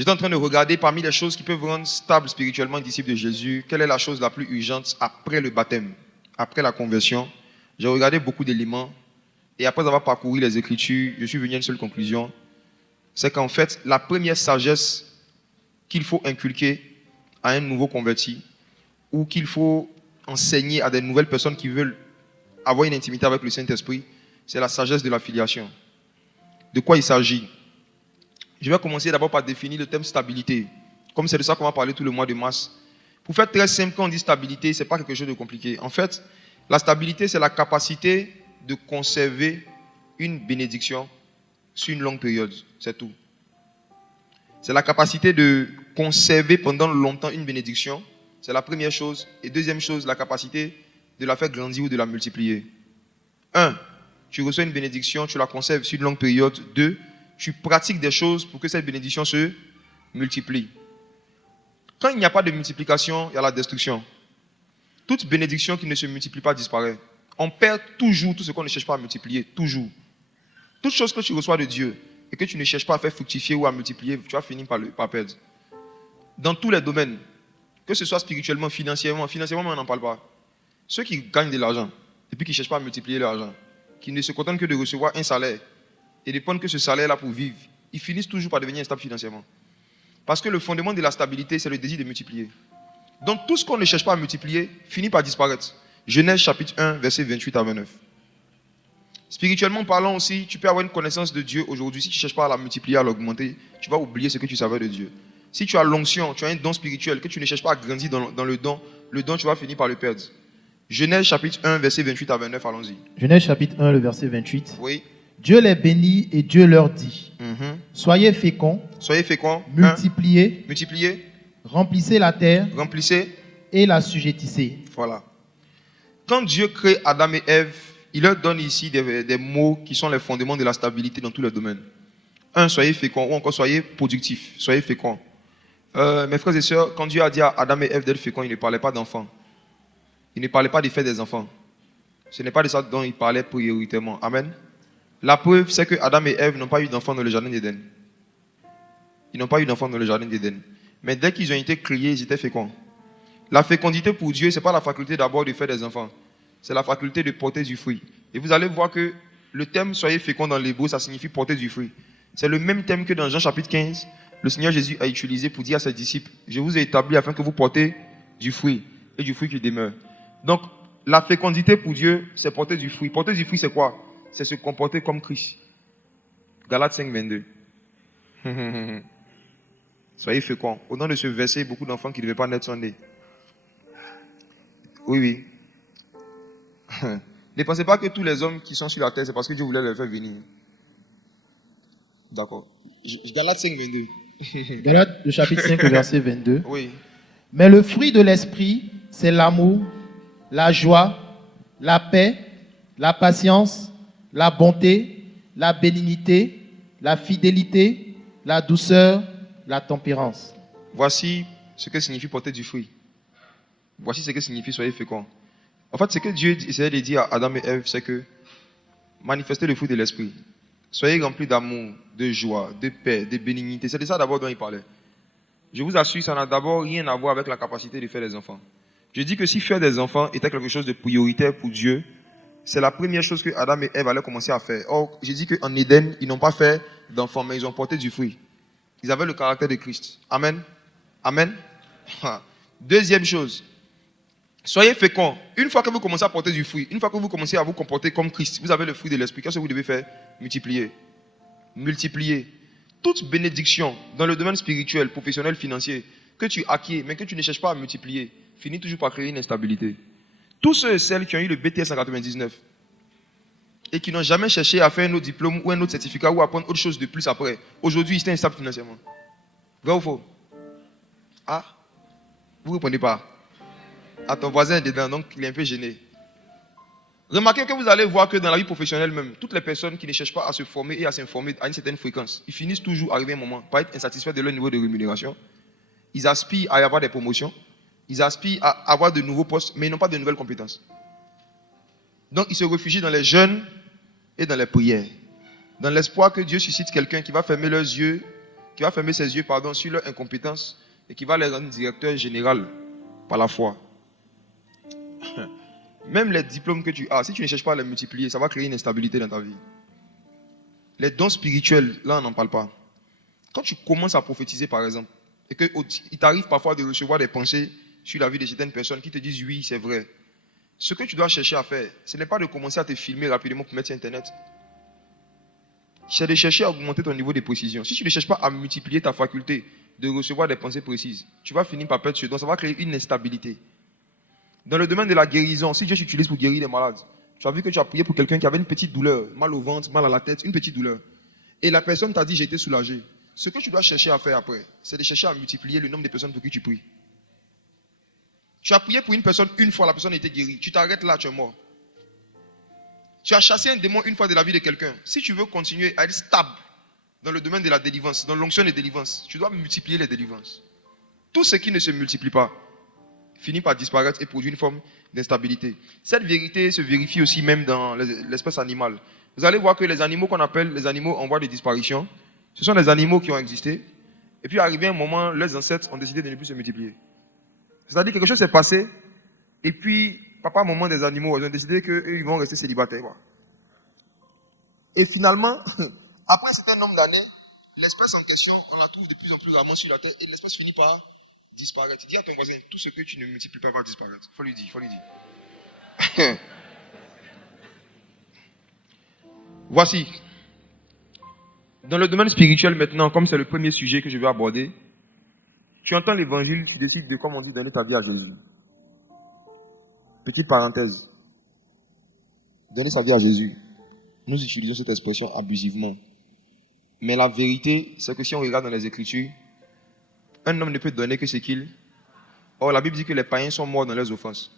J'étais en train de regarder parmi les choses qui peuvent rendre stable spirituellement un disciple de Jésus, quelle est la chose la plus urgente après le baptême, après la conversion. J'ai regardé beaucoup d'éléments et après avoir parcouru les Écritures, je suis venu à une seule conclusion, c'est qu'en fait, la première sagesse qu'il faut inculquer à un nouveau converti ou qu'il faut enseigner à des nouvelles personnes qui veulent avoir une intimité avec le Saint-Esprit, c'est la sagesse de la filiation. De quoi il s'agit? Je vais commencer d'abord par définir le thème stabilité. Comme c'est de ça qu'on va parler tout le mois de mars. Pour faire très simple, quand on dit stabilité, ce n'est pas quelque chose de compliqué. En fait, la stabilité, c'est la capacité de conserver une bénédiction sur une longue période. C'est tout. C'est la capacité de conserver pendant longtemps une bénédiction. C'est la première chose. Et deuxième chose, la capacité de la faire grandir ou de la multiplier. 1. Tu reçois une bénédiction, tu la conserves sur une longue période. 2. Tu pratiques des choses pour que cette bénédiction se multiplie. Quand il n'y a pas de multiplication, il y a la destruction. Toute bénédiction qui ne se multiplie pas disparaît. On perd toujours tout ce qu'on ne cherche pas à multiplier. Toujours. Toute chose que tu reçois de Dieu et que tu ne cherches pas à faire fructifier ou à multiplier, tu vas finir par perdre. Dans tous les domaines, que ce soit spirituellement, financièrement, on n'en parle pas. Ceux qui gagnent de l'argent et puis qui ne cherchent pas à multiplier leur argent, qui ne se contentent que de recevoir un salaire et de prendre que ce salaire-là pour vivre, ils finissent toujours par devenir instables financièrement. Parce que le fondement de la stabilité, c'est le désir de multiplier. Donc tout ce qu'on ne cherche pas à multiplier finit par disparaître. Genèse chapitre 1, versets 28 à 29. Spirituellement parlant aussi, tu peux avoir une connaissance de Dieu aujourd'hui. Si tu ne cherches pas à la multiplier, à l'augmenter, tu vas oublier ce que tu savais de Dieu. Si tu as l'onction, tu as un don spirituel, que tu ne cherches pas à grandir dans le don, tu vas finir par le perdre. Genèse chapitre 1, verset 28 à 29, allons-y. Genèse chapitre 1, le verset 28. Oui. Dieu les bénit et Dieu leur dit, soyez féconds, multipliez, remplissez la terre, et la sujettissez. Voilà. Quand Dieu crée Adam et Ève, il leur donne ici des mots qui sont les fondements de la stabilité dans tous les domaines. 1, soyez féconds, ou encore soyez productifs, soyez féconds. Mes frères et sœurs, quand Dieu a dit à Adam et Ève d'être féconds, il ne parlait pas d'enfants. Il ne parlait pas de faire des enfants. Ce n'est pas de ça dont il parlait prioritairement. Amen. La preuve, c'est que Adam et Ève n'ont pas eu d'enfants dans le jardin d'Éden. Ils n'ont pas eu d'enfants dans le jardin d'Éden. Mais dès qu'ils ont été créés, ils étaient féconds. La fécondité pour Dieu, ce n'est pas la faculté d'abord de faire des enfants. C'est la faculté de porter du fruit. Et vous allez voir que le thème « soyez féconds » dans l'hébreu, ça signifie porter du fruit. C'est le même thème que dans Jean chapitre 15, le Seigneur Jésus a utilisé pour dire à ses disciples « Je vous ai établi afin que vous portez du fruit, et du fruit qui demeure. » Donc, la fécondité pour Dieu, c'est porter du fruit. Porter du fruit, c'est quoi? C'est se comporter comme Christ. Galates 5, 22. Soyez féconds. Au nom de ce verset, beaucoup d'enfants qui ne devaient pas naître sont nés. Oui. Ne pensez pas que tous les hommes qui sont sur la terre, c'est parce que Dieu voulait les faire venir. D'accord. Galates 5, 22. Galates, le chapitre 5, le verset 22. Oui. Mais le fruit de l'esprit, c'est l'amour, la joie, la paix, la patience, la bonté, la bénignité, la fidélité, la douceur, la tempérance. Voici ce que signifie porter du fruit. Voici ce que signifie soyez féconds. En fait, ce que Dieu essayait de dire à Adam et Ève, c'est que manifestez le fruit de l'esprit. Soyez remplis d'amour, de joie, de paix, de bénignité. C'est de ça d'abord dont il parlait. Je vous assure, ça n'a d'abord rien à voir avec la capacité de faire des enfants. Je dis que si faire des enfants était quelque chose de prioritaire pour Dieu, c'est la première chose que Adam et Ève allaient commencer à faire. Or, j'ai dit qu'en Éden, ils n'ont pas fait d'enfants, mais ils ont porté du fruit. Ils avaient le caractère de Christ. Amen. Amen. Deuxième chose, soyez féconds. Une fois que vous commencez à porter du fruit, une fois que vous commencez à vous comporter comme Christ, vous avez le fruit de l'esprit. Qu'est-ce que vous devez faire? Multiplier. Multiplier. Toute bénédiction dans le domaine spirituel, professionnel, financier, que tu acquiers, mais que tu ne cherches pas à multiplier, finit toujours par créer une instabilité. Tous ceux et celles qui ont eu le BTS en 99 et qui n'ont jamais cherché à faire un autre diplôme ou un autre certificat ou à apprendre autre chose de plus après, aujourd'hui, ils sont instables financièrement. Vrai ou faux? Ah? Vous ne répondez pas. À ton voisin est dedans, donc il est un peu gêné. Remarquez que vous allez voir que dans la vie professionnelle même, toutes les personnes qui ne cherchent pas à se former et à s'informer à une certaine fréquence, ils finissent toujours, arrivé un moment, par être insatisfaits de leur niveau de rémunération. Ils aspirent à y avoir des promotions, ils aspirent à avoir de nouveaux postes, mais ils n'ont pas de nouvelles compétences. Donc ils se réfugient dans les jeûnes et dans les prières, dans l'espoir que Dieu suscite quelqu'un qui va fermer leurs yeux, qui va fermer ses yeux sur leur incompétence et qui va les rendre directeur général par la foi. Même les diplômes que tu as, si tu ne cherches pas à les multiplier, ça va créer une instabilité dans ta vie. Les dons spirituels, là on n'en parle pas. Quand tu commences à prophétiser par exemple, et qu'il t'arrive parfois de recevoir des pensées sur la vie de certaines personnes qui te disent oui, c'est vrai. Ce que tu dois chercher à faire, ce n'est pas de commencer à te filmer rapidement pour mettre sur Internet. C'est de chercher à augmenter ton niveau de précision. Si tu ne cherches pas à multiplier ta faculté de recevoir des pensées précises, tu vas finir par perdre ce don. Ça va créer une instabilité. Dans le domaine de la guérison, si Dieu t'utilise pour guérir les malades, tu as vu que tu as prié pour quelqu'un qui avait une petite douleur, mal au ventre, mal à la tête, une petite douleur. Et la personne t'a dit, j'ai été soulagé. Ce que tu dois chercher à faire après, c'est de chercher à multiplier le nombre de personnes pour qui tu pries. Tu as prié pour une personne une fois, la personne a été guérie. Tu t'arrêtes là, tu es mort. Tu as chassé un démon une fois de la vie de quelqu'un. Si tu veux continuer à être stable dans le domaine de la délivrance, dans l'onction de délivrance, tu dois multiplier les délivrances. Tout ce qui ne se multiplie pas finit par disparaître et produit une forme d'instabilité. Cette vérité se vérifie aussi même dans l'espèce animale. Vous allez voir que les animaux qu'on appelle les animaux en voie de disparition, ce sont des animaux qui ont existé. Et puis arrivé un moment, leurs ancêtres ont décidé de ne plus se multiplier. C'est-à-dire que quelque chose s'est passé. Et puis, papa, maman des animaux, ils ont décidé qu'ils vont rester célibataires. Quoi. Et finalement, après un certain nombre d'années, l'espèce en question, on la trouve de plus en plus rarement sur la terre et l'espèce finit par disparaître. Dis à ton voisin, tout ce que tu ne multiplies pas va disparaître. Faut lui dire. Voici. Dans le domaine spirituel maintenant, comme c'est le premier sujet que je vais aborder, tu entends l'évangile, tu décides de, comme on dit, donner ta vie à Jésus. Petite parenthèse. Donner sa vie à Jésus. Nous utilisons cette expression abusivement. Mais la vérité, c'est que si on regarde dans les Écritures, un homme ne peut donner que ce qu'il. Or, la Bible dit que les païens sont morts dans leurs offenses.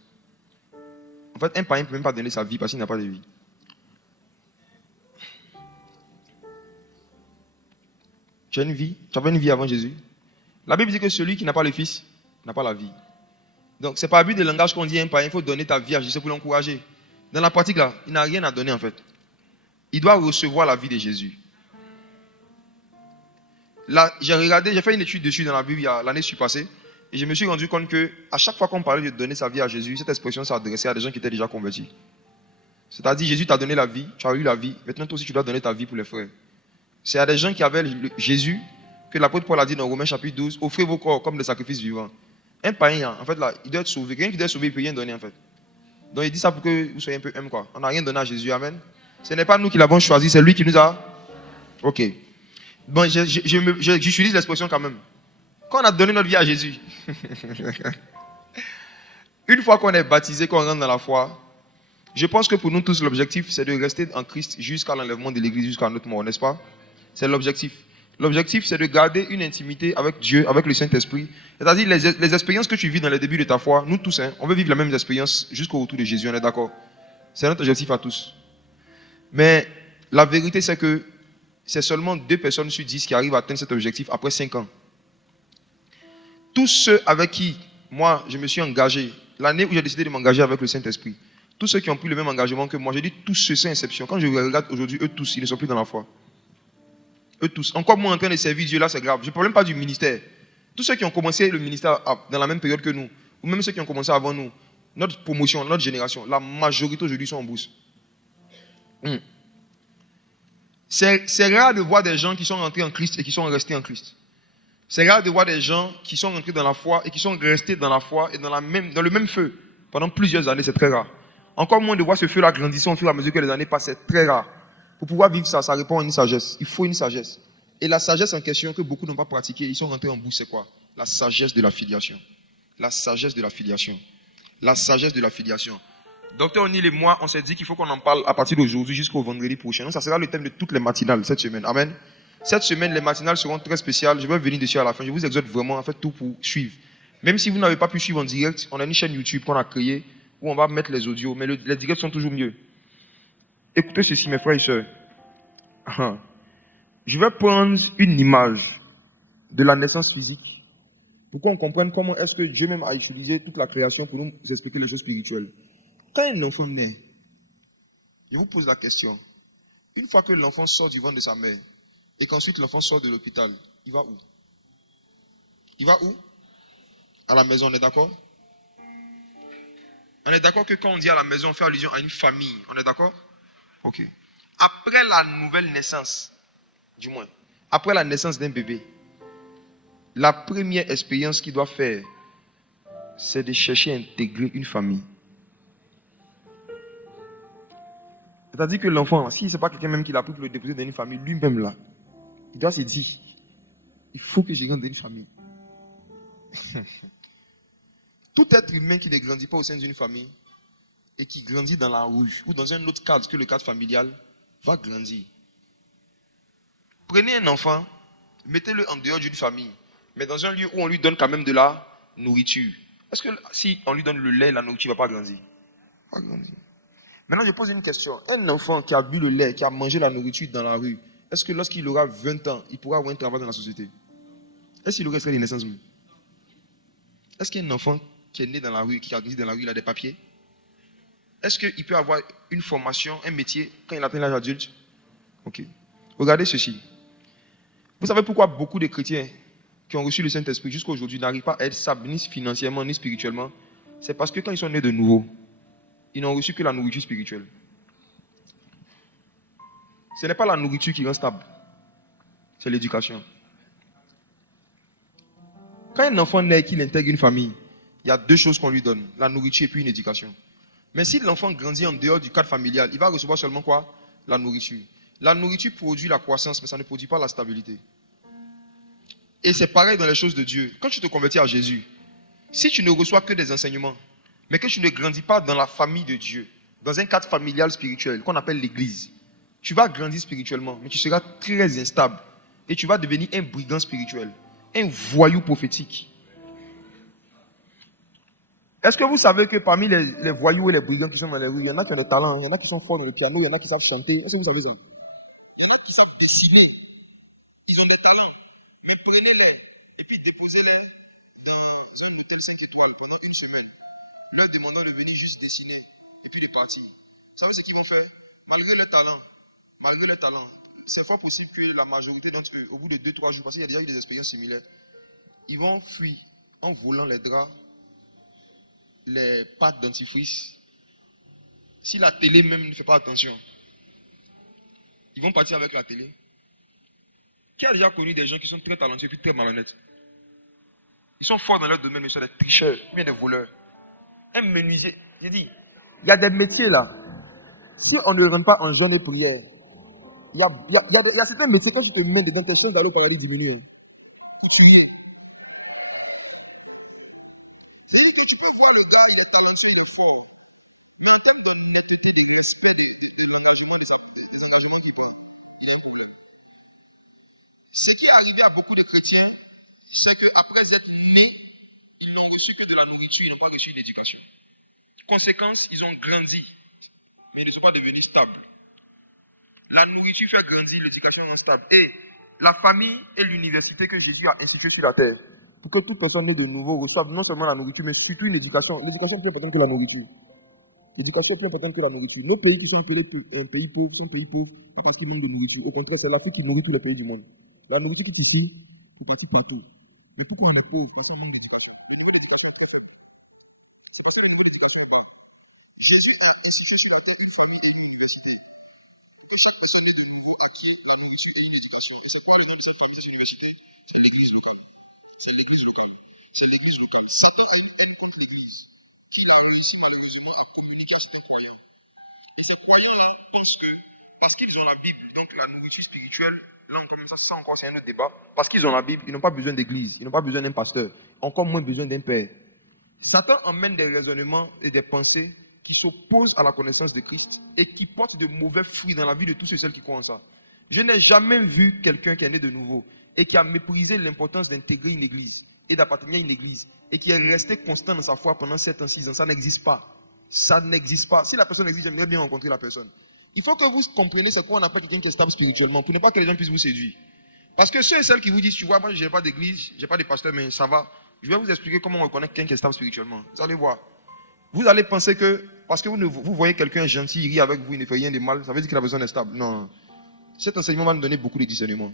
En fait, un païen ne peut même pas donner sa vie parce qu'il n'a pas de vie. Tu as une vie? Tu avais une vie avant Jésus? La Bible dit que celui qui n'a pas le Fils n'a pas la vie. Donc, c'est par abus de langage qu'on dit à un païen, il faut donner ta vie à Jésus pour l'encourager. Dans la pratique, là, il n'a rien à donner en fait. Il doit recevoir la vie de Jésus. Là, j'ai fait une étude dessus dans la Bible l'année passée, et je me suis rendu compte que à chaque fois qu'on parlait de donner sa vie à Jésus, cette expression s'adressait à des gens qui étaient déjà convertis. C'est-à-dire, Jésus t'a donné la vie, tu as eu la vie, maintenant toi aussi tu dois donner ta vie pour les frères. C'est à des gens qui avaient Jésus que l'apôtre Paul a dit dans Romains chapitre 12, offrez vos corps comme des sacrifices vivants. Un païen, en fait, là, il doit être sauvé. Quelqu'un qui doit être sauvé, il ne peut rien donner, en fait. Donc, il dit ça pour que vous soyez un peu humble, quoi. On n'a rien donné à Jésus, amen. Ce n'est pas nous qui l'avons choisi, c'est lui qui nous a. Ok. Bon, j'utilise l'expression quand même. Quand on a donné notre vie à Jésus, une fois qu'on est baptisé, qu'on rentre dans la foi, je pense que pour nous tous, l'objectif, c'est de rester en Christ jusqu'à l'enlèvement de l'Église, jusqu'à notre mort, n'est-ce pas? C'est l'objectif. L'objectif, c'est de garder une intimité avec Dieu, avec le Saint-Esprit. C'est-à-dire, les expériences que tu vis dans les débuts de ta foi, nous tous, on veut vivre la même expérience jusqu'au retour de Jésus, on est d'accord? C'est notre objectif à tous. Mais la vérité, c'est que c'est seulement 2 personnes sur 10 qui arrivent à atteindre cet objectif après 5 ans. Tous ceux avec qui, moi, je me suis engagé, l'année où j'ai décidé de m'engager avec le Saint-Esprit, tous ceux qui ont pris le même engagement que moi, j'ai dit tous ceux, sans exception. Quand je regarde aujourd'hui, eux tous, ils ne sont plus dans la foi. Eux tous. Encore moins en train de servir Dieu, là, c'est grave. Je ne parle même pas du ministère. Tous ceux qui ont commencé le ministère dans la même période que nous, ou même ceux qui ont commencé avant nous, notre promotion, notre génération, la majorité aujourd'hui sont en bourse. C'est rare de voir des gens qui sont rentrés en Christ et qui sont restés en Christ. C'est rare de voir des gens qui sont rentrés dans la foi et qui sont restés dans la foi et dans le même feu pendant plusieurs années, c'est très rare. Encore moins de voir ce feu-là grandissant au fur et à mesure que les années passent, c'est très rare. Pour pouvoir vivre ça, ça répond à une sagesse. Il faut une sagesse. Et la sagesse en question que beaucoup n'ont pas pratiquée, ils sont rentrés en bout, c'est quoi? La sagesse de la filiation. La sagesse de la filiation. La sagesse de la filiation. Docteur O'Neill et moi, on s'est dit qu'il faut qu'on en parle à partir d'aujourd'hui jusqu'au vendredi prochain. Donc, ça sera le thème de toutes les matinales cette semaine. Amen. Cette semaine, les matinales seront très spéciales. Je vais venir dessus à la fin. Je vous exhorte vraiment à faire tout pour suivre. Même si vous n'avez pas pu suivre en direct, on a une chaîne YouTube qu'on a créée où on va mettre les audios. Mais les directs sont toujours mieux. Écoutez ceci, mes frères et sœurs. Je vais prendre une image de la naissance physique pour qu'on comprenne comment est-ce que Dieu même a utilisé toute la création pour nous expliquer les choses spirituelles. Quand un enfant naît, je vous pose la question. Une fois que l'enfant sort du ventre de sa mère et qu'ensuite l'enfant sort de l'hôpital, il va où? Il va où? À la maison, on est d'accord? On est d'accord que quand on dit à la maison, on fait allusion à une famille. On est d'accord? Ok. Après la nouvelle naissance, du moins, après la naissance d'un bébé, la première expérience qu'il doit faire, c'est de chercher à intégrer une famille. C'est-à-dire que l'enfant, si ce n'est pas quelqu'un même qui l'a pris pour le déposer dans une famille, lui-même là, il doit se dire, il faut que je rentre dans une famille. Tout être humain qui ne grandit pas au sein d'une famille et qui grandit dans la rue ou dans un autre cadre que le cadre familial va grandir. Prenez un enfant, mettez-le en dehors d'une famille, mais dans un lieu où on lui donne quand même de la nourriture. Est-ce que si on lui donne le lait, la nourriture ne va pas grandir? Va grandir. Maintenant, je pose une question. Un enfant qui a bu le lait, qui a mangé la nourriture dans la rue, est-ce que lorsqu'il aura 20 ans, il pourra avoir un travail dans la société? Est-ce qu'il aurait extrait des naissances? Est-ce qu'un enfant qui est né dans la rue, qui a grandi dans la rue, il a des papiers? Est-ce qu'il peut avoir une formation, un métier, quand il atteint l'âge adulte? Ok. Regardez ceci. Vous savez pourquoi beaucoup de chrétiens qui ont reçu le Saint-Esprit jusqu'à aujourd'hui n'arrivent pas à être stables, ni financièrement, ni spirituellement? C'est parce que quand ils sont nés de nouveau, ils n'ont reçu que la nourriture spirituelle. Ce n'est pas la nourriture qui rend stable, c'est l'éducation. Quand un enfant naît et qu'il intègre une famille, il y a deux choses qu'on lui donne, la nourriture et puis une éducation. Mais si l'enfant grandit en dehors du cadre familial, il va recevoir seulement quoi? La nourriture. La nourriture produit la croissance, mais ça ne produit pas la stabilité. Et c'est pareil dans les choses de Dieu. Quand tu te convertis à Jésus, si tu ne reçois que des enseignements, mais que tu ne grandis pas dans la famille de Dieu, dans un cadre familial spirituel qu'on appelle l'église, tu vas grandir spirituellement, mais tu seras très instable. Et tu vas devenir un brigand spirituel, un voyou prophétique. Est-ce que vous savez que parmi les voyous et les brigands qui sont dans les rues, il y en a qui ont le talent, il y en a qui sont forts dans le piano, il y en a qui savent chanter. Est-ce que vous savez ça? Il y en a qui savent dessiner. Ils ont des talents. Mais prenez-les et puis déposez-les dans un hôtel 5 étoiles pendant une semaine, leur demandant de venir juste dessiner et puis de partir. Vous savez ce qu'ils vont faire? Malgré le talent, c'est fort possible que la majorité d'entre eux, au bout de 2-3 jours, parce qu'il y a déjà eu des expériences similaires, ils vont fuir en volant les draps, les pâtes dentifrice. Si la télé même ne fait pas attention, ils vont partir avec la télé. Qui a déjà connu des gens qui sont très talentueux et puis très malhonnêtes? Ils sont forts dans leur domaine, mais ils sont des tricheurs, bien des voleurs. Un menuisier, j'ai dit, il y a des métiers là. Si on ne rentre pas en jeûne et prière, il y a certains métiers, quand tu te mets dedans, tes chances d'aller au paradis diminuent. C'est-à-dire que tu peux voir le gars, il est talentueux, il est fort. Mais en termes d'honnêteté, de respect, de l'engagement, des engagements qu'il prend, il y a un problème. Ce qui est arrivé à beaucoup de chrétiens, c'est qu'après être nés, ils n'ont reçu que de la nourriture, ils n'ont pas reçu une éducation. Conséquence, ils ont grandi, mais ils ne sont pas devenus stables. La nourriture fait grandir, l'éducation non stable. Et la famille et l'université que Jésus a instituée sur la terre, pour que toute personne née de nouveau reçoive non seulement la nourriture, mais surtout une éducation. L'éducation est plus importante que la nourriture. L'éducation est plus importante que la nourriture. Les pays qui sont appelés pays pauvres sont pays pauvres parce qu'ils manquent de nourriture. Au contraire, c'est l'Afrique qui nourrit tous les pays du monde. La nourriture qui est ici, c'est parti partout. Mais pourquoi on est pauvre? Parce qu'on manque d'éducation. Le niveau d'éducation est très faible. C'est parce que le niveau d'éducation est bas. Jésus a institué sur la terre une famille et une université. Pour que chaque personne ait de nouveau acquiert la nourriture et une éducation. Et c'est quoi le nom de cette famille, cette université? C'est l'église locale. C'est l'église locale. C'est l'église locale. Satan a une haine contre l'église qu'il a réussi malheureusement à communiquer à certains croyants. Et ces croyants-là pensent que, parce qu'ils ont la Bible, donc la nourriture spirituelle, là on commence ça encore, c'est un autre débat, parce qu'ils ont la Bible, ils n'ont pas besoin d'église, ils n'ont pas besoin d'un pasteur, encore moins besoin d'un père. Satan emmène des raisonnements et des pensées qui s'opposent à la connaissance de Christ et qui portent de mauvais fruits dans la vie de tous ceux et celles qui croient en ça. Je n'ai jamais vu quelqu'un qui est né de nouveau et qui a méprisé l'importance d'intégrer une église et d'appartenir à une église et qui est resté constant dans sa foi pendant 7 ans, 6 ans. Ça n'existe pas. Ça n'existe pas. Si la personne existe, j'aimerais bien rencontrer la personne. Il faut que vous compreniez ce qu'on appelle quelqu'un qui est stable spirituellement pour ne pas que les gens puissent vous séduire. Parce que ceux et celles qui vous disent, tu vois, moi je n'ai pas d'église, je n'ai pas de pasteur, mais ça va. Je vais vous expliquer comment on reconnaît quelqu'un qui est stable spirituellement. Vous allez voir. Vous allez penser que, parce que vous voyez quelqu'un gentil, il rit avec vous, il ne fait rien de mal, ça veut dire que la personne est stable. Non. Cet enseignement va nous donner beaucoup de discernement.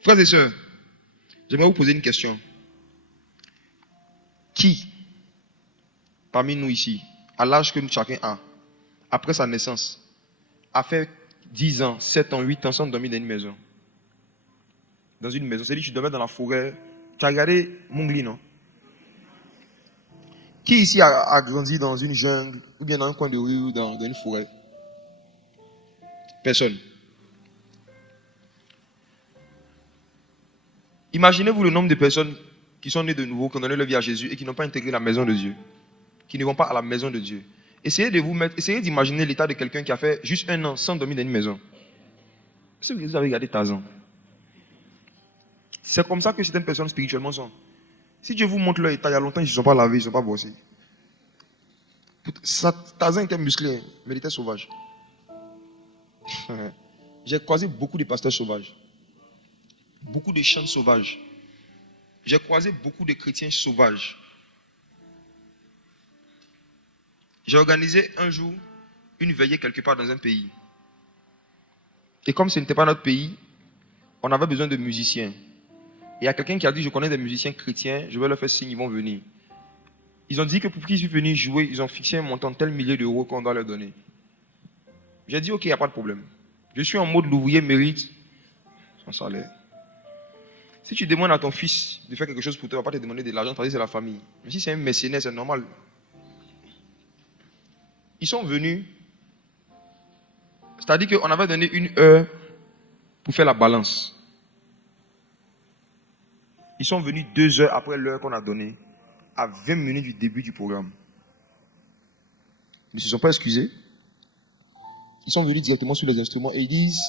Frères et sœurs, j'aimerais vous poser une question. Qui, parmi nous ici, à l'âge que nous chacun a, après sa naissance, a fait 10 ans, 7 ans, 8 ans sans dormir dans une maison? Dans une maison. C'est-à-dire que tu dormais dans la forêt. Tu as regardé Mowgli, non? Qui ici a grandi dans une jungle, ou bien dans un coin de rue, ou dans une forêt? Personne. Imaginez-vous le nombre de personnes qui sont nées de nouveau, qui ont donné leur vie à Jésus et qui n'ont pas intégré la maison de Dieu. Qui ne vont pas à la maison de Dieu. Essayez d'imaginer l'état de quelqu'un qui a fait juste 1 an sans dormir dans une maison. Est-ce que vous avez regardé Tarzan? C'est comme ça que certaines personnes spirituellement sont. Si Dieu vous montre leur état, il y a longtemps, ils ne se sont pas lavés, ils ne se sont pas brossés. Tarzan était musclé, mais il était sauvage. J'ai croisé beaucoup de pasteurs sauvages. Beaucoup de chants sauvages. J'ai croisé beaucoup de chrétiens sauvages. J'ai organisé un jour une veillée quelque part dans un pays. Et comme ce n'était pas notre pays, on avait besoin de musiciens. Et il y a quelqu'un qui a dit, je connais des musiciens chrétiens, je vais leur faire signe, ils vont venir. Ils ont dit que pour qu'ils puissent venir jouer, ils ont fixé un montant de tel millier d'euros qu'on doit leur donner. J'ai dit, ok, il n'y a pas de problème. Je suis en mode l'ouvrier mérite son salaire. Si tu demandes à ton fils de faire quelque chose pour toi, il ne va pas te demander de l'argent parce que c'est la famille. Mais si c'est un mécénaire, c'est normal. Ils sont venus, c'est-à-dire qu'on avait donné 1 heure pour faire la balance. Ils sont venus 2 heures après l'heure qu'on a donnée, à 20 minutes du début du programme. Ils ne se sont pas excusés. Ils sont venus directement sur les instruments et ils disent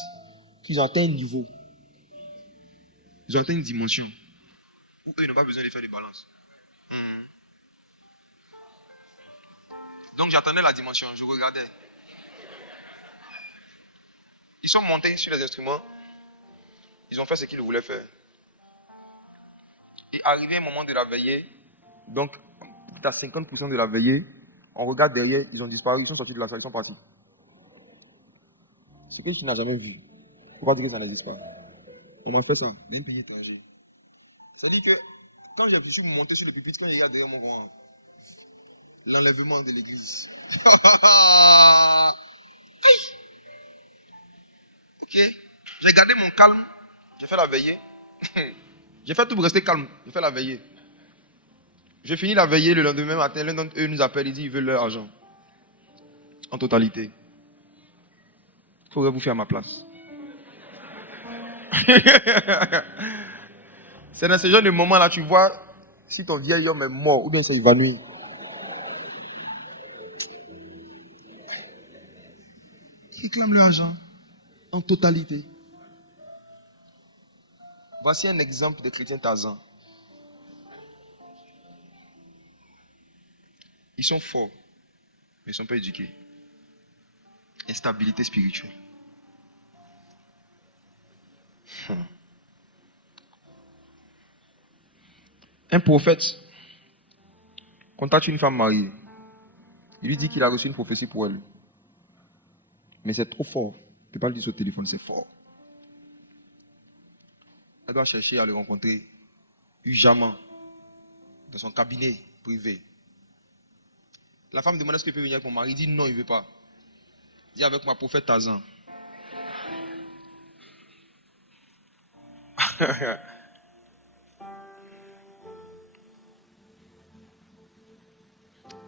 qu'ils ont atteint un niveau. Ils ont atteint une dimension où eux n'ont pas besoin de faire de balance. Donc j'attendais la dimension, je regardais. Ils sont montés sur les instruments, ils ont fait ce qu'ils voulaient faire. Et arrivé au moment de la veillée, donc à 50% de la veillée, on regarde derrière, ils ont disparu, ils sont sortis de la salle, ils sont partis. Ce que tu n'as jamais vu, pourquoi dire que ça n'existe pas? On m'a fait ça, dans un pays étranger. C'est-à-dire que quand je suis monté sur le pupitre, quand il y a derrière mon grand, l'enlèvement de l'église. Ok, j'ai gardé mon calme, j'ai fait la veillée. J'ai fait tout pour rester calme, j'ai fait la veillée. J'ai fini la veillée le lendemain matin, l'un d'entre eux nous appelle, il dit, ils veulent leur argent. En totalité. Il faudrait vous faire à ma place. C'est dans ce genre de moment-là, tu vois, si ton vieil homme est mort ou bien s'est évanoui. Ils réclament leur argent en totalité. Voici un exemple de chrétien Tarzan. Ils sont forts, mais ils ne sont pas éduqués. Instabilité spirituelle. Un prophète contacte une femme mariée. Il lui dit qu'il a reçu une prophétie pour elle. Mais c'est trop fort. Il ne peut pas le dire sur le téléphone, c'est fort. Elle doit chercher à le rencontrer urgemment dans son cabinet privé. La femme demande est-ce qu'il peut venir avec mon mari. Il dit non, il ne veut pas. Il dit avec ma prophète Tarzan.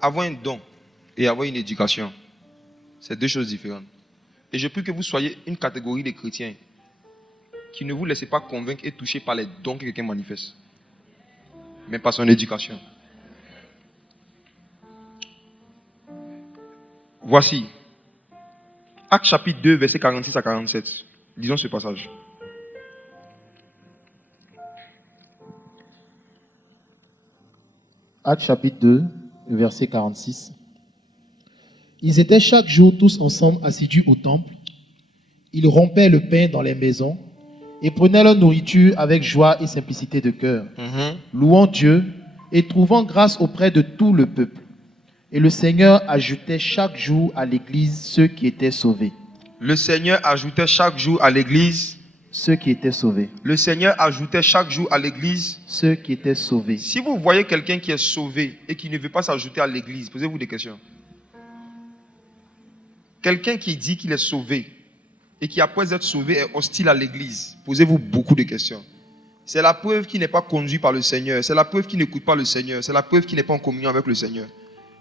Avoir un don et avoir une éducation, c'est 2 choses différentes. Et je prie que vous soyez une catégorie de chrétiens qui ne vous laissez pas convaincre et toucher par les dons que quelqu'un manifeste, mais par son éducation. Voici, Actes chapitre 2, versets 46 à 47. Lisons ce passage. Actes chapitre 2, verset 46. Ils étaient chaque jour tous ensemble assidus au temple. Ils rompaient le pain dans les maisons et prenaient leur nourriture avec joie et simplicité de cœur, louant Dieu et trouvant grâce auprès de tout le peuple. Et le Seigneur ajoutait chaque jour à l'église ceux qui étaient sauvés. Le Seigneur ajoutait chaque jour à l'église ceux qui étaient sauvés. Le Seigneur ajoutait chaque jour à l'église. Ceux qui étaient sauvés. Si vous voyez quelqu'un qui est sauvé et qui ne veut pas s'ajouter à l'église, posez-vous des questions. Quelqu'un qui dit qu'il est sauvé et qui après être sauvé est hostile à l'église, posez-vous beaucoup de questions. C'est la preuve qu'il n'est pas conduit par le Seigneur. C'est la preuve qu'il n'écoute pas le Seigneur. C'est la preuve qu'il n'est pas en communion avec le Seigneur.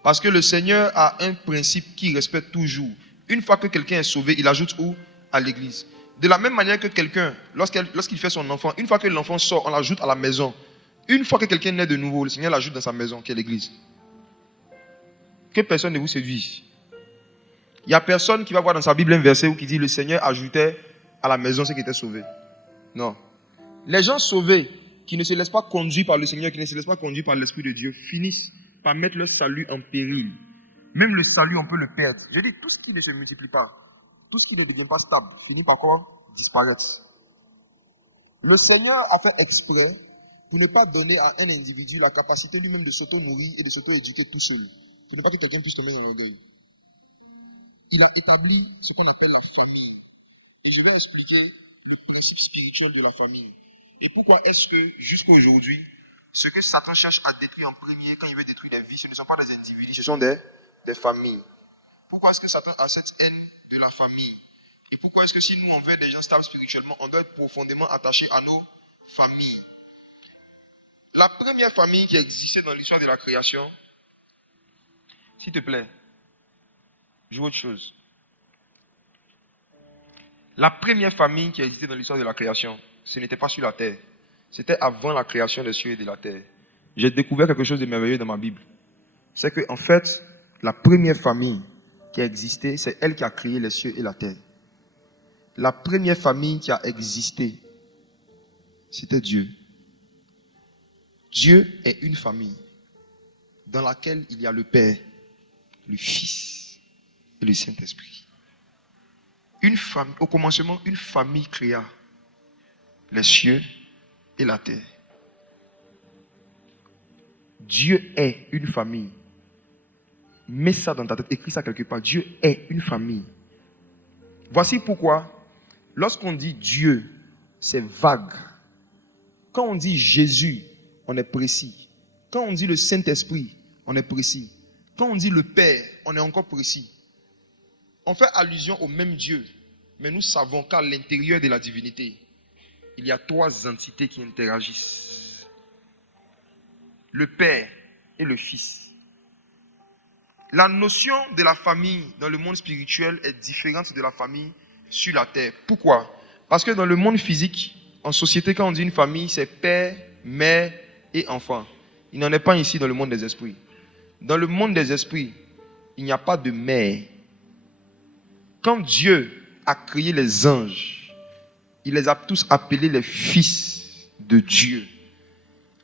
Parce que le Seigneur a un principe qu'il respecte toujours. Une fois que quelqu'un est sauvé, il ajoute où? À l'église. De la même manière que quelqu'un, lorsqu'il fait son enfant, une fois que l'enfant sort, on l'ajoute à la maison. Une fois que quelqu'un naît de nouveau, le Seigneur l'ajoute dans sa maison, qui est l'église. Que personne ne vous séduise. Il n'y a personne qui va voir dans sa Bible un verset où qui dit le Seigneur ajoutait à la maison ceux qui étaient sauvés. Non. Les gens sauvés qui ne se laissent pas conduire par le Seigneur, qui ne se laissent pas conduire par l'Esprit de Dieu, finissent par mettre leur salut en péril. Même le salut, on peut le perdre. Je dis, tout ce qui ne se multiplie pas, tout ce qui ne devient pas stable, finit par quoi? Disparaître. Le Seigneur a fait exprès pour ne pas donner à un individu la capacité lui-même de s'auto-nourrir et de s'auto-éduquer tout seul. Pour ne pas que quelqu'un puisse tomber dans l'orgueil. Il a établi ce qu'on appelle la famille. Et je vais expliquer le principe spirituel de la famille. Et pourquoi est-ce que, jusqu'à aujourd'hui, ce que Satan cherche à détruire en premier quand il veut détruire les vies, ce ne sont pas des individus, ce sont des familles. Pourquoi est-ce que Satan a cette haine de la famille? Et pourquoi est-ce que si nous, on veut des gens stables spirituellement, on doit être profondément attachés à nos familles? La première famille qui existait dans l'histoire de la création, s'il te plaît, joue autre chose. La première famille qui existait dans l'histoire de la création, ce n'était pas sur la terre. C'était avant la création des cieux et de la terre. J'ai découvert quelque chose de merveilleux dans ma Bible. C'est que, en fait, la première famille qui a existé, c'est elle qui a créé les cieux et la terre. La première famille qui a existé, c'était Dieu. Dieu est une famille dans laquelle il y a le Père, le Fils et le Saint-Esprit. Une famille, au commencement, une famille créa les cieux et la terre. Dieu est une famille. Mets ça dans ta tête, écris ça quelque part. Dieu est une famille. Voici pourquoi, lorsqu'on dit Dieu, c'est vague. Quand on dit Jésus, on est précis. Quand on dit le Saint-Esprit, on est précis. Quand on dit le Père, on est encore précis. On fait allusion au même Dieu, mais nous savons qu'à l'intérieur de la divinité, il y a trois entités qui interagissent. Le Père et le Fils. La notion de la famille dans le monde spirituel est différente de la famille sur la terre. Pourquoi? Parce que dans le monde physique, en société, quand on dit une famille, c'est père, mère et enfant. Il n'en est pas ici dans le monde des esprits. Dans le monde des esprits, il n'y a pas de mère. Quand Dieu a créé les anges, il les a tous appelés les fils de Dieu.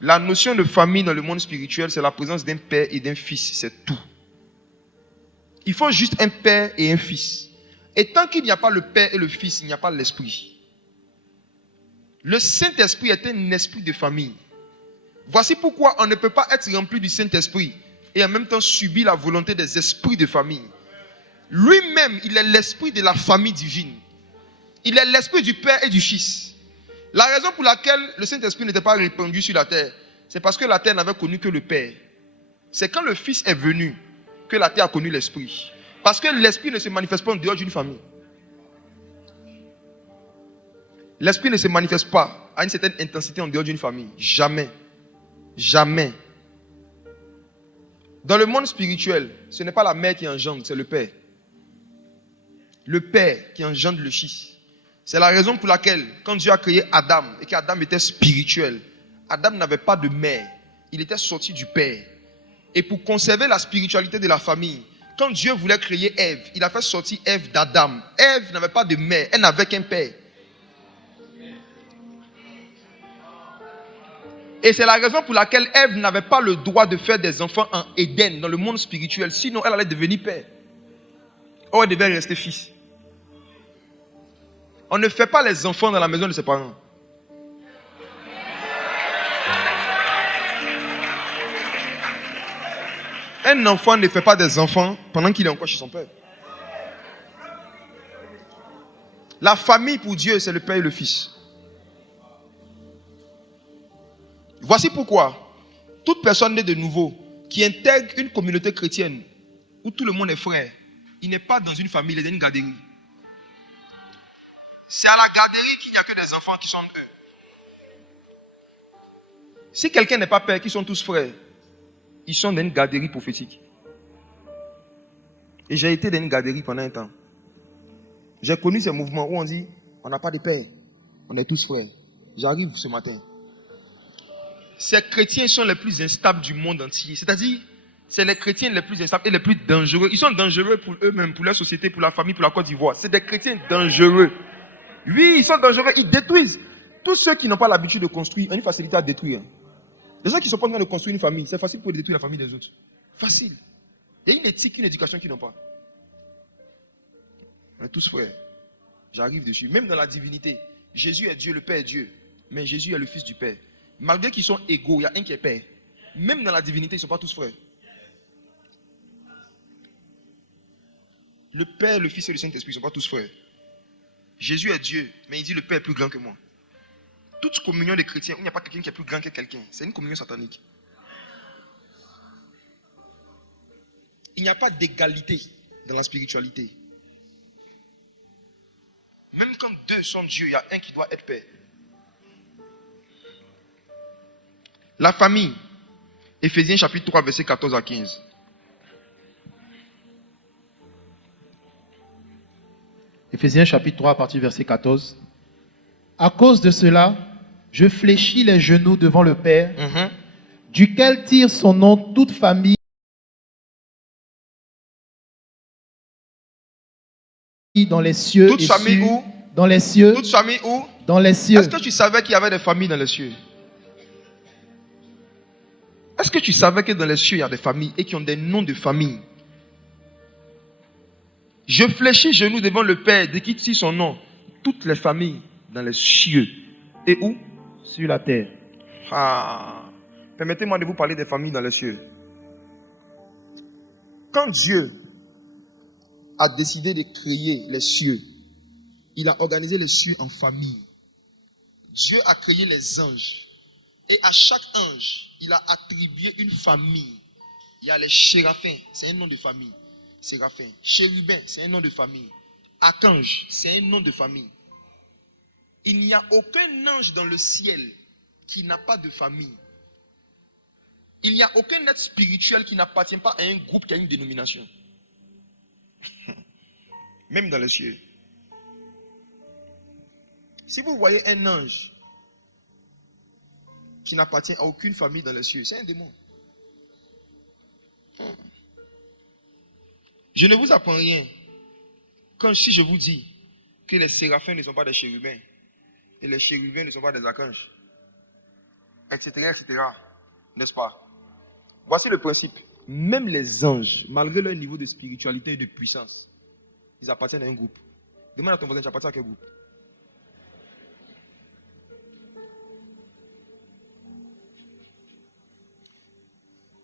La notion de famille dans le monde spirituel, c'est la présence d'un père et d'un fils, c'est tout. Il faut juste un père et un fils. Et tant qu'il n'y a pas le père et le fils, il n'y a pas l'esprit. Le Saint-Esprit est un esprit de famille. Voici pourquoi on ne peut pas être rempli du Saint-Esprit et en même temps subir la volonté des esprits de famille. Lui-même, il est l'esprit de la famille divine. Il est l'esprit du Père et du Fils. La raison pour laquelle le Saint-Esprit n'était pas répandu sur la terre, c'est parce que la terre n'avait connu que le Père. C'est quand le Fils est venu que la terre a connu l'Esprit. Parce que l'Esprit ne se manifeste pas en dehors d'une famille. L'Esprit ne se manifeste pas à une certaine intensité en dehors d'une famille. Jamais. Jamais. Dans le monde spirituel, ce n'est pas la mère qui engendre, c'est le Père. Le Père qui engendre le Fils. C'est la raison pour laquelle, quand Dieu a créé Adam, et qu'Adam était spirituel, Adam n'avait pas de mère. Il était sorti du Père. Et pour conserver la spiritualité de la famille, quand Dieu voulait créer Ève, il a fait sortir Ève d'Adam. Ève n'avait pas de mère, elle n'avait qu'un père. Et c'est la raison pour laquelle Ève n'avait pas le droit de faire des enfants en Éden, dans le monde spirituel. Sinon, elle allait devenir père. Or, elle devait rester fils. On ne fait pas les enfants dans la maison de ses parents. Un enfant ne fait pas des enfants pendant qu'il est encore chez son père. La famille pour Dieu, c'est le Père et le Fils. Voici pourquoi toute personne née de nouveau qui intègre une communauté chrétienne où tout le monde est frère, il n'est pas dans une famille, il est dans une garderie. C'est à la garderie qu'il n'y a que des enfants qui sont eux. Si quelqu'un n'est pas père, qui sont tous frères, ils sont dans une garderie prophétique. Et j'ai été dans une garderie pendant un temps. J'ai connu ces mouvements où on dit, on n'a pas de père, on est tous frères. J'arrive ce matin. Ces chrétiens sont les plus instables du monde entier. C'est-à-dire, c'est les chrétiens les plus instables et les plus dangereux. Ils sont dangereux pour eux-mêmes, pour leur société, pour la famille, pour la Côte d'Ivoire. C'est des chrétiens dangereux. Oui, ils sont dangereux. Ils détruisent. Tous ceux qui n'ont pas l'habitude de construire ont une facilité à détruire. Les gens qui sont pas en train de construire une famille, c'est facile pour détruire la famille des autres. Facile. Il y a une éthique, une éducation qu'ils n'ont pas. On est tous frères. J'arrive dessus. Même dans la divinité, Jésus est Dieu, le Père est Dieu. Mais Jésus est le Fils du Père. Malgré qu'ils sont égaux, il y a un qui est Père. Même dans la divinité, ils ne sont pas tous frères. Le Père, le Fils et le Saint-Esprit ne sont pas tous frères. Jésus est Dieu, mais il dit le Père est plus grand que moi. Toute communion des chrétiens, où il n'y a pas quelqu'un qui est plus grand que quelqu'un, c'est une communion satanique. Il n'y a pas d'égalité dans la spiritualité. Même quand deux sont Dieu, il y a un qui doit être Père. La famille, Éphésiens chapitre 3, verset 14 à 15. Éphésiens chapitre 3, à partir du verset 14. À cause de cela, je fléchis les genoux devant le Père, duquel tire son nom toute famille dans les cieux. Toute famille où? Dans les cieux. Toute famille où? Dans les cieux. Est-ce que tu savais qu'il y avait des familles dans les cieux? Est-ce que tu savais que dans les cieux, il y a des familles et qui ont des noms de famille? Je fléchis genoux devant le Père, de qui tire son nom, toutes les familles dans les cieux. Et où? Sur la terre. Permettez-moi de vous parler des familles dans les cieux. Quand Dieu a décidé de créer les cieux, il a organisé les cieux en famille. Dieu a créé les anges. Et à chaque ange, il a attribué une famille. Il y a les séraphins, c'est un nom de famille. Séraphins. Chérubin, c'est un nom de famille. Archange, c'est un nom de famille. Il n'y a aucun ange dans le ciel qui n'a pas de famille. Il n'y a aucun être spirituel qui n'appartient pas à un groupe qui a une dénomination. Même dans les cieux. Si vous voyez un ange qui n'appartient à aucune famille dans les cieux, c'est un démon. Je ne vous apprends rien quand si je vous dis que les séraphins ne sont pas des chérubins et les chérubins ne sont pas des archanges, etc., etc. N'est-ce pas? Voici le principe. Même les anges, malgré leur niveau de spiritualité et de puissance, ils appartiennent à un groupe. Demande à ton voisin, tu appartiens à quel groupe?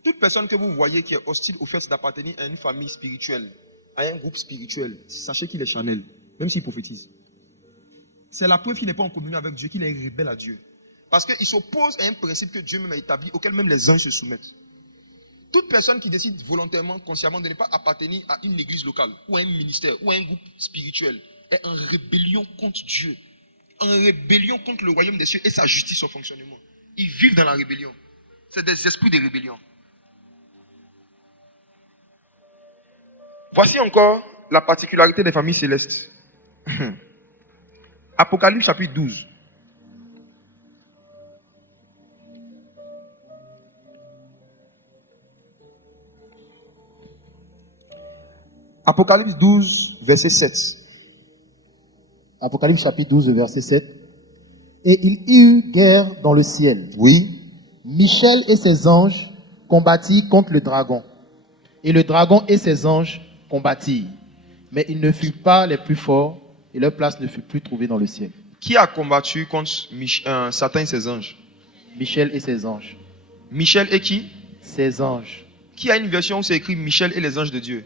Toute personne que vous voyez qui est hostile au fait d'appartenir à une famille spirituelle, à un groupe spirituel, sachez qu'il est charnel, même s'il prophétise. C'est la preuve qu'il n'est pas en communion avec Dieu, qu'il est rebelle à Dieu. Parce qu'il s'oppose à un principe que Dieu même a établi, auquel même les anges se soumettent. Toute personne qui décide volontairement, consciemment de ne pas appartenir à une église locale, ou à un ministère, ou à un groupe spirituel, est en rébellion contre Dieu, en rébellion contre le royaume des cieux et sa justice, son fonctionnement. Ils vivent dans la rébellion. C'est des esprits de rébellion. Voici encore la particularité des familles célestes. Apocalypse chapitre 12. Apocalypse 12, verset 7. Apocalypse chapitre 12, verset 7. Et il y eut guerre dans le ciel. Oui. Michel et ses anges combattirent contre le dragon. Et le dragon et ses anges combattirent. Mais ils ne furent pas les plus forts et leur place ne fut plus trouvée dans le ciel. Qui a combattu contre Satan et ses anges? Michel et ses anges. Michel et qui? Ses anges. Qui a une version où c'est écrit Michel et les anges de Dieu?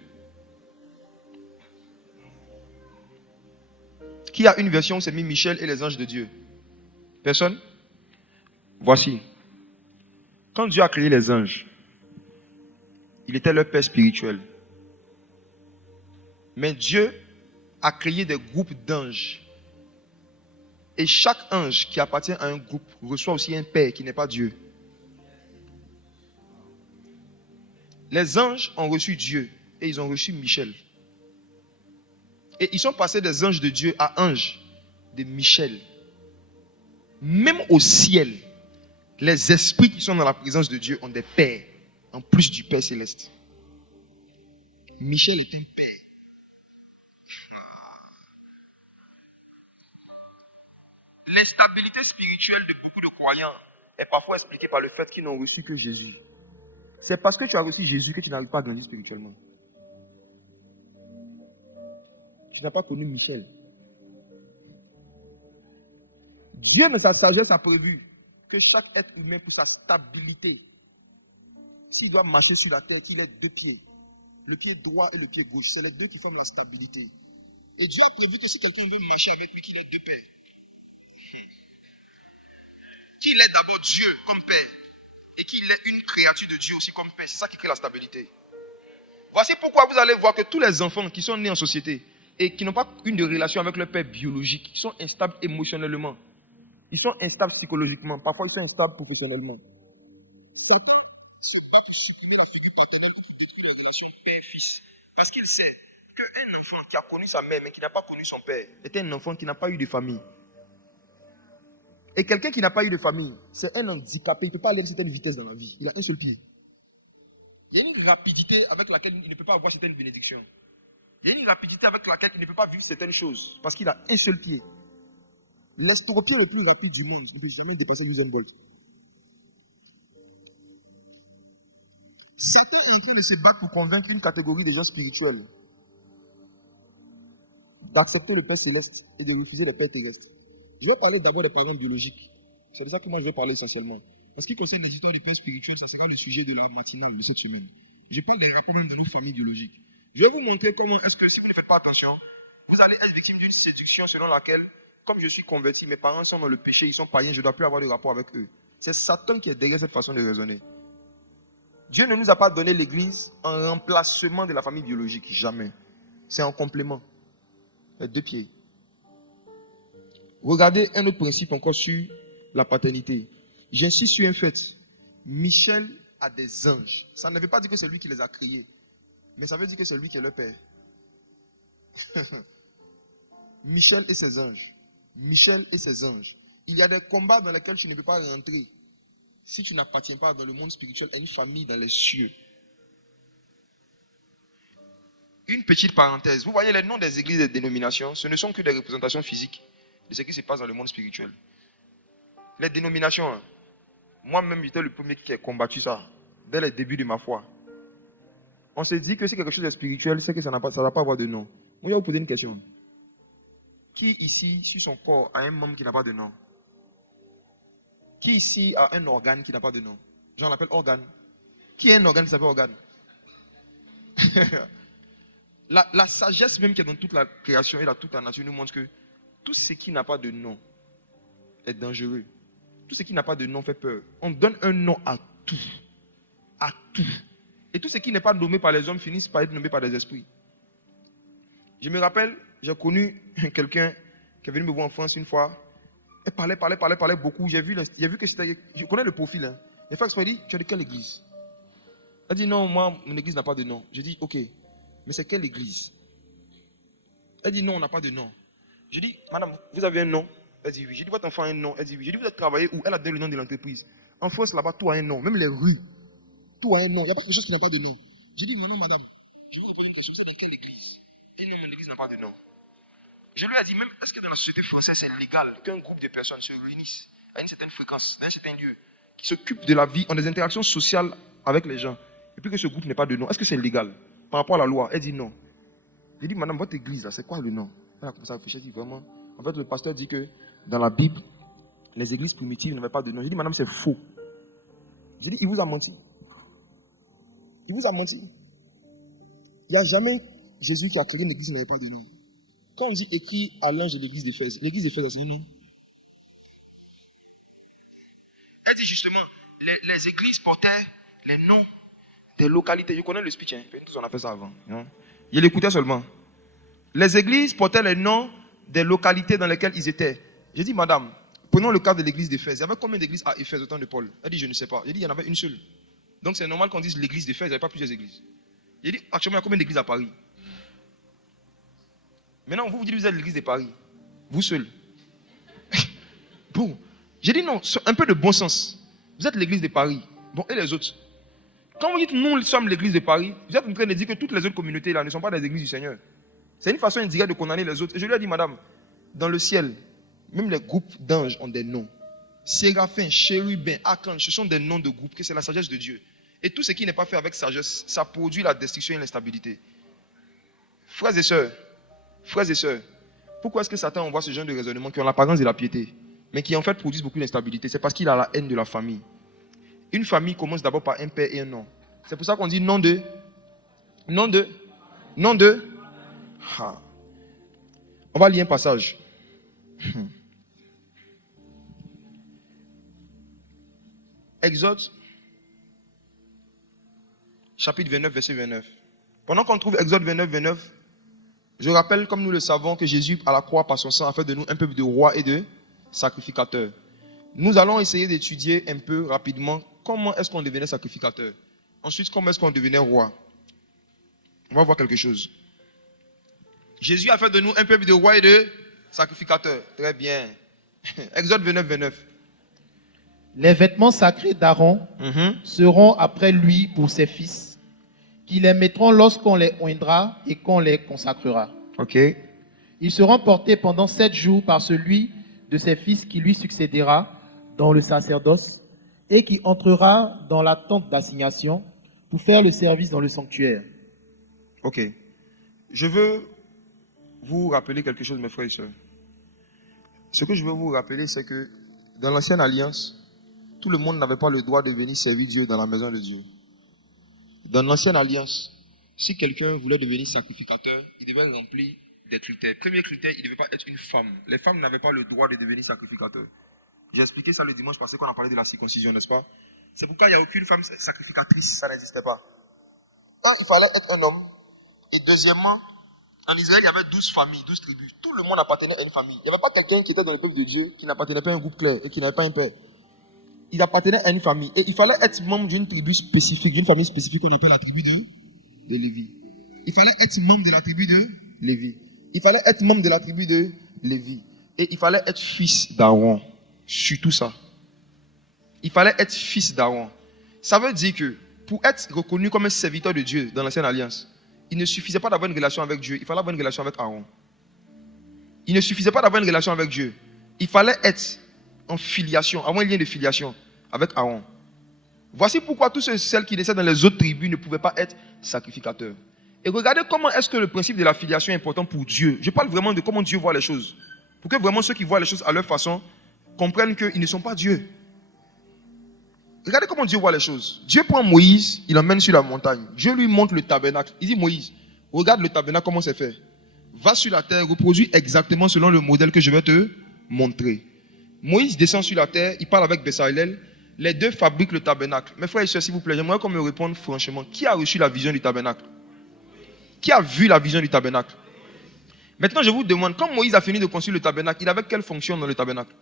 Qui a une version où c'est mis Michel et les anges de Dieu? Personne? Voici. Quand Dieu a créé les anges, il était leur père spirituel. Mais Dieu a créé des groupes d'anges. Et chaque ange qui appartient à un groupe reçoit aussi un père qui n'est pas Dieu. Les anges ont reçu Dieu et ils ont reçu Michel. Et ils sont passés des anges de Dieu à anges de Michel. Même au ciel, les esprits qui sont dans la présence de Dieu ont des pères, en plus du Père céleste. Michel est un père. L'instabilité spirituelle de beaucoup de croyants est parfois expliquée par le fait qu'ils n'ont reçu que Jésus. C'est parce que tu as reçu Jésus que tu n'arrives pas à grandir spirituellement. Tu n'as pas connu Michel. Dieu, dans sa sagesse, a prévu que chaque être humain, pour sa stabilité, s'il doit marcher sur la terre, qu'il ait deux pieds, le pied droit et le pied gauche, c'est les deux qui forment la stabilité. Et Dieu a prévu que si quelqu'un veut marcher avec lui, qu'il ait deux pères. Qu'il ait d'abord Dieu comme père et qu'il ait une créature de Dieu aussi comme père. C'est ça qui crée la stabilité. Voici pourquoi vous allez voir que tous les enfants qui sont nés en société et qui n'ont pas une relation avec leur père biologique, qui sont instables émotionnellement, ils sont instables psychologiquement, parfois ils sont instables professionnellement. Satan se bat pour supprimer la figure paternelle qui détruit les relations père-fils. Parce qu'il sait qu'un enfant qui a connu sa mère mais qui n'a pas connu son père est un enfant qui n'a pas eu de famille. Et quelqu'un qui n'a pas eu de famille, c'est un handicapé, il ne peut pas aller à une certaine vitesse dans la vie. Il a un seul pied. Il y a une rapidité avec laquelle il ne peut pas avoir certaines bénédictions. Il y a une rapidité avec laquelle il ne peut pas vivre certaines choses. Parce qu'il a un seul pied. L'estropié le plus rapide du monde, il est jamais dépassé Usain Bolt. Certains sont en train de se battre pour convaincre une catégorie de gens spirituels d'accepter le Père céleste et de refuser le Père terrestre. Je vais parler d'abord des parents biologiques. C'est de ça que moi je vais parler essentiellement. En ce qui concerne les histoires du Père spirituel, ça sera le sujet de la matinale de cette semaine. Je parle des rapports même de nos familles biologiques. Je vais vous montrer comment est-ce que si vous ne faites pas attention, vous allez être victime d'une séduction selon laquelle, comme je suis converti, mes parents sont dans le péché, ils sont païens, je ne dois plus avoir de rapport avec eux. C'est Satan qui est derrière cette façon de raisonner. Dieu ne nous a pas donné l'église en remplacement de la famille biologique, jamais. C'est en complément. Les deux pieds. Regardez un autre principe encore sur la paternité. J'insiste sur un fait. Michel a des anges. Ça ne veut pas dire que c'est lui qui les a créés. Mais ça veut dire que c'est lui qui est le père. Michel et ses anges. Michel et ses anges. Il y a des combats dans lesquels tu ne peux pas rentrer si tu n'appartiens pas dans le monde spirituel à une famille dans les cieux. Une petite parenthèse. Vous voyez les noms des églises et des dénominations, ce ne sont que des représentations physiques de ce qui se passe dans le monde spirituel. Les dénominations, moi-même j'étais le premier qui a combattu ça dès le début de ma foi. On se dit que si quelque chose est spirituel, c'est que ça ne va pas avoir de nom. Moi, je vais vous poser une question. Qui ici, sur son corps, a un membre qui n'a pas de nom? Qui ici a un organe qui n'a pas de nom? J'en l'appelle organe. Qui a un organe qui s'appelle organe? La sagesse même qui est dans toute la création et dans toute la nature nous montre que tout ce qui n'a pas de nom est dangereux. Tout ce qui n'a pas de nom fait peur. On donne un nom à tout. À tout. Et tout ce qui n'est pas nommé par les hommes finit par être nommé par des esprits. Je me rappelle, j'ai connu quelqu'un qui est venu me voir en France une fois. Elle parlait beaucoup. J'ai vu que c'était... Je connais le profil. Hein. Et Fax m'a dit, tu es de quelle église? Elle dit, non, moi, mon église n'a pas de nom. J'ai dit, ok, mais c'est quelle église? Elle dit, non, on n'a pas de nom. J'ai dit, madame, vous avez un nom? Elle dit, oui. J'ai dit, votre enfant a un nom? Elle dit, oui. J'ai dit, vous êtes travaillé où? Elle a donné le nom de l'entreprise. En France, là-bas, tout a un nom. Même les rues. Tout a un nom. Il n'y a pas quelque chose qui n'a pas de nom. J'ai dit, non, madame, je vous pose une question. Vous êtes de quelle église? Et non, mon église n'a pas de nom. Je lui ai dit, même, est-ce que dans la société française, c'est légal qu'un groupe de personnes se réunissent à une certaine fréquence, dans un certain lieu, qui s'occupent de la vie, ont des interactions sociales avec les gens, et puis que ce groupe n'ait pas de nom? Est-ce que c'est légal par rapport à la loi? Elle dit non. J'ai dit, madame, votre église, là, c'est quoi le nom? Elle a commencé à réfléchir, elle dit, vraiment. En fait, le pasteur dit que dans la Bible, les églises primitives n'avaient pas de nom. J'ai dit, madame, c'est faux. J'ai dit, il vous a menti. Il vous a menti. Il n'y a jamais Jésus qui a créé une église qui n'avait pas de nom. Quand on dit écrit à l'ange de l'église d'Éphèse c'est un nom. Elle dit justement, les églises portaient les noms des localités. Je connais le speech, hein. Tous on a fait ça avant. Hein. Je l'écoutais seulement. Les églises portaient les noms des localités dans lesquelles ils étaient. J'ai dit, madame, prenons le cas de l'église d'Éphèse. Il y avait combien d'églises à Éphèse au temps de Paul? Elle dit, je ne sais pas. J'ai dit, il y en avait une seule. Donc c'est normal qu'on dise l'église d'Éphèse, il n'y avait pas plusieurs églises. J'ai dit, actuellement, il y a combien d'églises à Paris? Maintenant, vous dites que vous êtes l'église de Paris. Vous seul. Bon. J'ai dit non, un peu de bon sens. Vous êtes l'église de Paris. Bon, et les autres? Quand vous dites nous sommes l'église de Paris, vous êtes en train de dire que toutes les autres communautés là ne sont pas des églises du Seigneur. C'est une façon indirecte de condamner les autres. Et je lui ai dit, madame, dans le ciel, même les groupes d'anges ont des noms. Séraphin, chérubin, archange, ce sont des noms de groupes, que c'est la sagesse de Dieu. Et tout ce qui n'est pas fait avec sagesse, ça produit la destruction et l'instabilité. Frères et sœurs, pourquoi est-ce que Satan envoie ce genre de raisonnement qui ont l'apparence de la piété, mais qui en fait produisent beaucoup d'instabilité? C'est parce qu'il a la haine de la famille. Une famille commence d'abord par un père et un nom. C'est pour ça qu'on dit nom de. Ah. On va lire un passage. Exode, chapitre 29, verset 29. Pendant qu'on trouve Exode 29, 29, je rappelle, comme nous le savons, que Jésus, à la croix, par son sang, a fait de nous un peuple de rois et de sacrificateurs. Nous allons essayer d'étudier un peu rapidement comment est-ce qu'on devenait sacrificateur. Ensuite, comment est-ce qu'on devenait roi. On va voir quelque chose. Jésus a fait de nous un peuple de rois et de sacrificateurs. Très bien. Exode 29, 29. Les vêtements sacrés d'Aaron seront après lui pour ses fils, qui les mettront lorsqu'on les oindra et qu'on les consacrera. Ok. Ils seront portés pendant 7 jours par celui de ses fils qui lui succédera dans le sacerdoce et qui entrera dans la tente d'assignation pour faire le service dans le sanctuaire. Ok. Je veux vous rappeler quelque chose, mes frères et sœurs. Ce que je veux vous rappeler, c'est que dans l'ancienne alliance, tout le monde n'avait pas le droit de venir servir Dieu dans la maison de Dieu. Dans l'ancienne alliance, si quelqu'un voulait devenir sacrificateur, il devait remplir des critères. Premier critère, il ne devait pas être une femme. Les femmes n'avaient pas le droit de devenir sacrificateur. J'ai expliqué ça le dimanche passé quand on a parlé de la circoncision, n'est-ce pas? C'est pourquoi il n'y a aucune femme sacrificatrice, ça n'existait pas. Un, il fallait être un homme. Et deuxièmement, en Israël, il y avait 12 familles, 12 tribus. Tout le monde appartenait à une famille. Il n'y avait pas quelqu'un qui était dans le peuple de Dieu qui n'appartenait pas à un groupe clair et qui n'avait pas un père. Il appartenait à une famille. Et il fallait être membre d'une tribu spécifique, d'une famille spécifique qu'on appelle la tribu de Lévi. Il fallait être membre de la tribu de Lévi. Il fallait être membre de la tribu de Lévi. Et il fallait être fils d'Aaron. Surtout ça. Il fallait être fils d'Aaron. Ça veut dire que pour être reconnu comme un serviteur de Dieu dans l'ancienne alliance, il ne suffisait pas d'avoir une relation avec Dieu, il fallait avoir une relation avec Aaron. Il ne suffisait pas d'avoir une relation avec Dieu. Il fallait être en filiation, avoir un lien de filiation avec Aaron. Voici pourquoi tous ceux qui naissaient dans les autres tribus ne pouvaient pas être sacrificateurs. Et regardez comment est-ce que le principe de la filiation est important pour Dieu. Je parle vraiment de comment Dieu voit les choses. Pour que vraiment ceux qui voient les choses à leur façon comprennent qu'ils ne sont pas Dieu. Regardez comment Dieu voit les choses. Dieu prend Moïse, il l'emmène sur la montagne. Dieu lui montre le tabernacle. Il dit, Moïse, regarde le tabernacle, comment c'est fait. Va sur la terre, reproduis exactement selon le modèle que je vais te montrer. Moïse descend sur la terre, il parle avec Bessalel. Les deux fabriquent le tabernacle. Mes frères et sœurs, s'il vous plaît, j'aimerais qu'on me réponde franchement. Qui a reçu la vision du tabernacle? Qui a vu la vision du tabernacle? Maintenant, je vous demande, quand Moïse a fini de construire le tabernacle, il avait quelle fonction dans le tabernacle?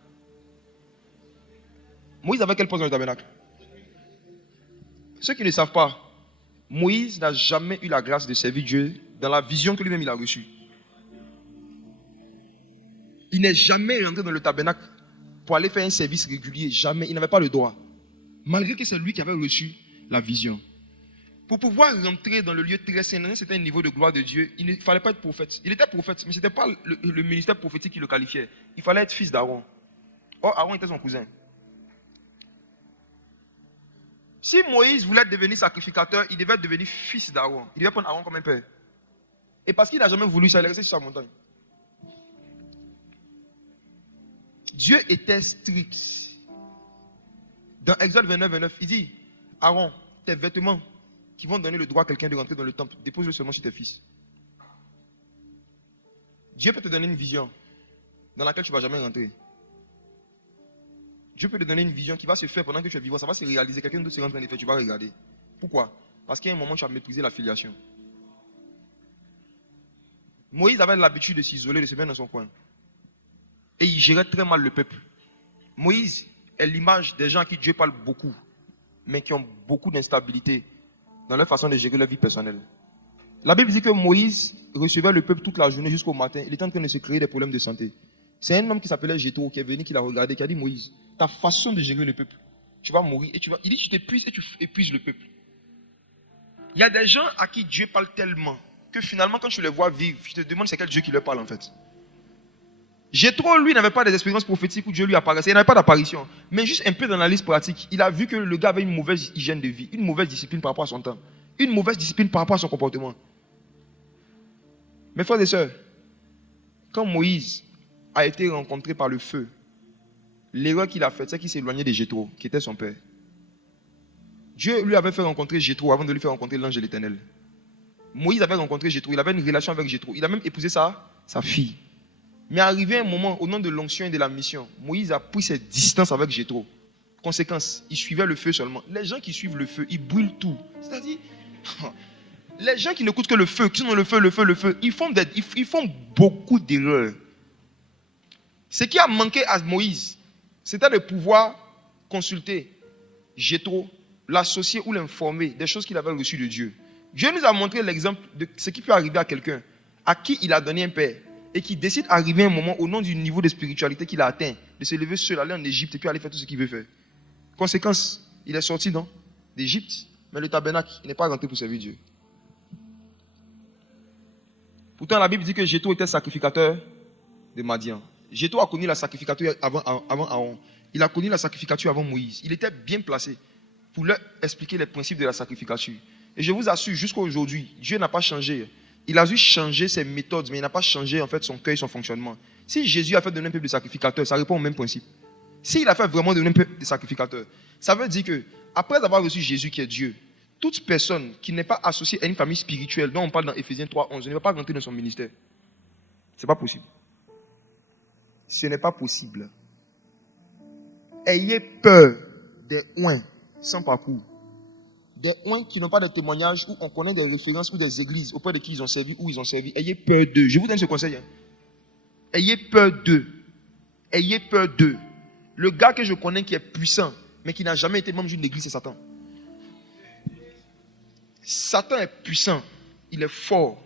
Moïse avait quel poste dans le tabernacle? Ceux qui ne savent pas, Moïse n'a jamais eu la grâce de servir Dieu dans la vision que lui-même il a reçue. Il n'est jamais rentré dans le tabernacle pour aller faire un service régulier. Jamais. Il n'avait pas le droit. Malgré que c'est lui qui avait reçu la vision. Pour pouvoir rentrer dans le lieu très saint, dans un certain niveau de gloire de Dieu, il ne fallait pas être prophète. Il était prophète, mais ce n'était pas le ministère prophétique qui le qualifiait. Il fallait être fils d'Aaron. Or, Aaron était son cousin. Si Moïse voulait devenir sacrificateur, il devait devenir fils d'Aaron. Il devait prendre Aaron comme un père. Et parce qu'il n'a jamais voulu ça, il est resté sur sa montagne. Dieu était strict. Dans Exode 29, 29, il dit, Aaron, tes vêtements qui vont donner le droit à quelqu'un de rentrer dans le temple, dépose-le seulement sur tes fils. Dieu peut te donner une vision dans laquelle tu ne vas jamais rentrer. Dieu peut te donner une vision qui va se faire pendant que tu es vivant. Ça va se réaliser. Quelqu'un d'autre sera en train de faire. Tu vas regarder. Pourquoi? Parce qu'à un moment, tu as méprisé la filiation. Moïse avait l'habitude de s'isoler, de se mettre dans son coin. Et il gérait très mal le peuple. Moïse est l'image des gens à qui Dieu parle beaucoup, mais qui ont beaucoup d'instabilité dans leur façon de gérer leur vie personnelle. La Bible dit que Moïse recevait le peuple toute la journée jusqu'au matin. Il était en train de se créer des problèmes de santé. C'est un homme qui s'appelait Jétro qui est venu, qui l'a regardé, qui a dit: Moïse, ta façon de gérer le peuple, tu vas mourir et tu vas. Il dit: tu t'épuises et tu épuises le peuple. Il y a des gens à qui Dieu parle tellement que finalement, quand tu les vois vivre, je te demande c'est quel Dieu qui leur parle en fait. Jétro, lui, n'avait pas des expériences prophétiques où Dieu lui apparaissait. Il n'avait pas d'apparition. Mais juste un peu d'analyse pratique, il a vu que le gars avait une mauvaise hygiène de vie, une mauvaise discipline par rapport à son temps, une mauvaise discipline par rapport à son comportement. Mes frères et sœurs, quand Moïse a été rencontré par le feu, l'erreur qu'il a faite, c'est qu'il s'est éloigné de Jétro, qui était son père. Dieu lui avait fait rencontrer Jétro avant de lui faire rencontrer l'ange de l'Éternel. Moïse avait rencontré Jétro, il avait une relation avec Jétro. Il a même épousé sa fille. Mais arrivé un moment, au nom de l'onction et de la mission, Moïse a pris ses distances avec Jétro. Conséquence, il suivait le feu seulement. Les gens qui suivent le feu, ils brûlent tout. C'est-à-dire, les gens qui n'écoutent que le feu, qui sont dans le feu, ils font beaucoup d'erreurs. Ce qui a manqué à Moïse, c'était de pouvoir consulter Jétro, l'associer ou l'informer des choses qu'il avait reçues de Dieu. Dieu nous a montré l'exemple de ce qui peut arriver à quelqu'un à qui il a donné un père et qui décide d'arriver un moment au nom du niveau de spiritualité qu'il a atteint, de se lever seul, aller en Égypte et puis aller faire tout ce qu'il veut faire. Conséquence, il est sorti d'Égypte, mais le tabernacle, il n'est pas rentré pour servir Dieu. Pourtant, la Bible dit que Jétro était sacrificateur de Madian. Jétro a connu la sacrificature avant Aaron. Il a connu la sacrificature avant Moïse. Il était bien placé pour leur expliquer les principes de la sacrificature. Et je vous assure, jusqu'à aujourd'hui, Dieu n'a pas changé. Il a juste changé ses méthodes, mais il n'a pas changé en fait son cœur et son fonctionnement. Si Jésus a fait de un peuple de sacrificateurs, ça répond au même principe. S'il a fait vraiment de un peuple de sacrificateurs, ça veut dire que après avoir reçu Jésus qui est Dieu, toute personne qui n'est pas associée à une famille spirituelle, dont on parle dans Éphésiens 3:11, ne va pas rentrer dans son ministère. Ce n'est pas possible. Ce n'est pas possible. Ayez peur des oins sans parcours. Des oins qui n'ont pas de témoignages, où on connaît des références ou des églises auprès de qui ils ont servi, où ils ont servi. Ayez peur d'eux. Je vous donne ce conseil. Ayez peur d'eux. Ayez peur d'eux. Le gars que je connais qui est puissant, mais qui n'a jamais été membre d'une église, c'est Satan. Satan est puissant. Il est fort.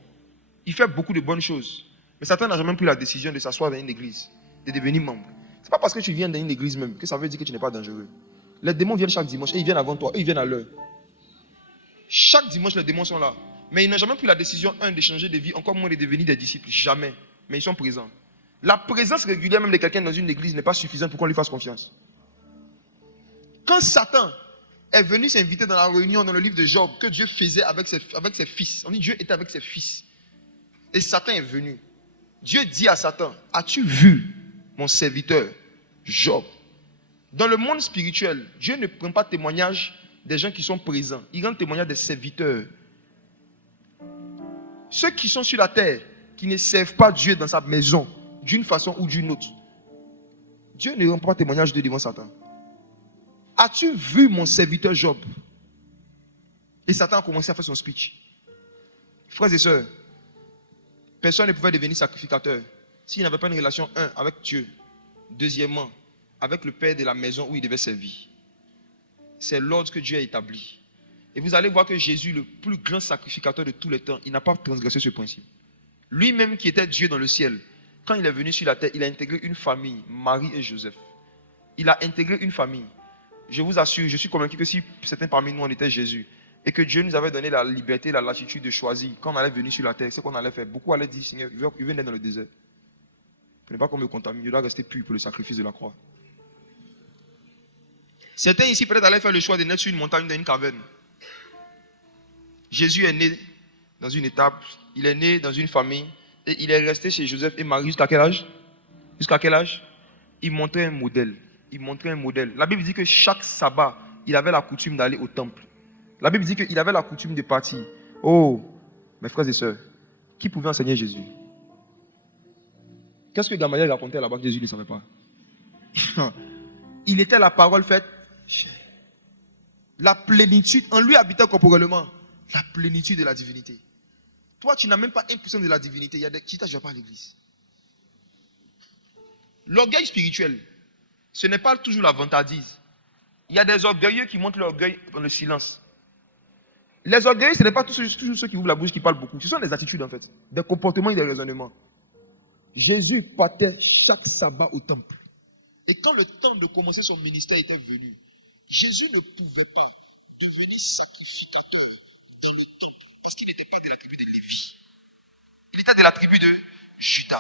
Il fait beaucoup de bonnes choses. Mais Satan n'a jamais pris la décision de s'asseoir dans une église, de devenir membre. Ce n'est pas parce que tu viens dans une église même que ça veut dire que tu n'es pas dangereux. Les démons viennent chaque dimanche et ils viennent avant toi, et ils viennent à l'heure. Chaque dimanche, les démons sont là. Mais ils n'ont jamais pris la décision, de changer de vie, encore moins de devenir des disciples. Jamais. Mais ils sont présents. La présence régulière même de quelqu'un dans une église n'est pas suffisante pour qu'on lui fasse confiance. Quand Satan est venu s'inviter dans la réunion, dans le livre de Job, que Dieu faisait avec ses fils. On dit Dieu était avec ses fils. Et Satan est venu. Dieu dit à Satan: as-tu vu mon serviteur Job? Dans le monde spirituel, Dieu ne prend pas témoignage des gens qui sont présents. Il rend témoignage des serviteurs. Ceux qui sont sur la terre, qui ne servent pas Dieu dans sa maison, d'une façon ou d'une autre. Dieu ne rend pas témoignage d'eux devant Satan. As-tu vu mon serviteur Job? Et Satan a commencé à faire son speech. Frères et sœurs, personne ne pouvait devenir sacrificateur s'il n'avait pas une relation, avec Dieu. Deuxièmement, avec le père de la maison où il devait servir. C'est l'ordre que Dieu a établi. Et vous allez voir que Jésus, le plus grand sacrificateur de tous les temps, il n'a pas transgressé ce principe. Lui-même qui était Dieu dans le ciel, quand il est venu sur la terre, il a intégré une famille, Marie et Joseph. Il a intégré une famille. Je vous assure, je suis convaincu que si certains parmi nous en étaient Jésus, et que Dieu nous avait donné la liberté, la latitude de choisir, quand on allait venir sur la terre, ce qu'on allait faire, beaucoup allaient dire: Seigneur, je vais naître dans le désert. Ce n'est pas qu'on me contamine, je dois rester pur pour le sacrifice de la croix. Certains ici peut-être allaient faire le choix de naître sur une montagne, dans une caverne. Jésus est né dans une étape, il est né dans une famille, et il est resté chez Joseph et Marie jusqu'à quel âge? Jusqu'à quel âge? Il montrait un modèle. Il montrait un modèle. La Bible dit que chaque sabbat, il avait la coutume d'aller au temple. La Bible dit qu'il avait la coutume de partir. Oh, mes frères et sœurs, qui pouvait enseigner Jésus? Qu'est-ce que Gamaliel racontait là-bas que Jésus ne savait pas? Il était la parole faite chair. La plénitude, en lui habitait corporellement la plénitude de la divinité. Toi, tu n'as même pas 1% de la divinité. Il y a des qui ne pas à l'église. L'orgueil spirituel, ce n'est pas toujours la vantardise. Il y a des orgueilleux qui montrent l'orgueil dans le silence. Les orgueilleux, ce n'est pas toujours ceux qui ouvrent la bouche, qui parlent beaucoup. Ce sont des attitudes en fait, des comportements et des raisonnements. Jésus partait chaque sabbat au temple. Et quand le temps de commencer son ministère était venu, Jésus ne pouvait pas devenir sacrificateur dans le temple parce qu'il n'était pas de la tribu de Lévi. Il était de la tribu de Juda.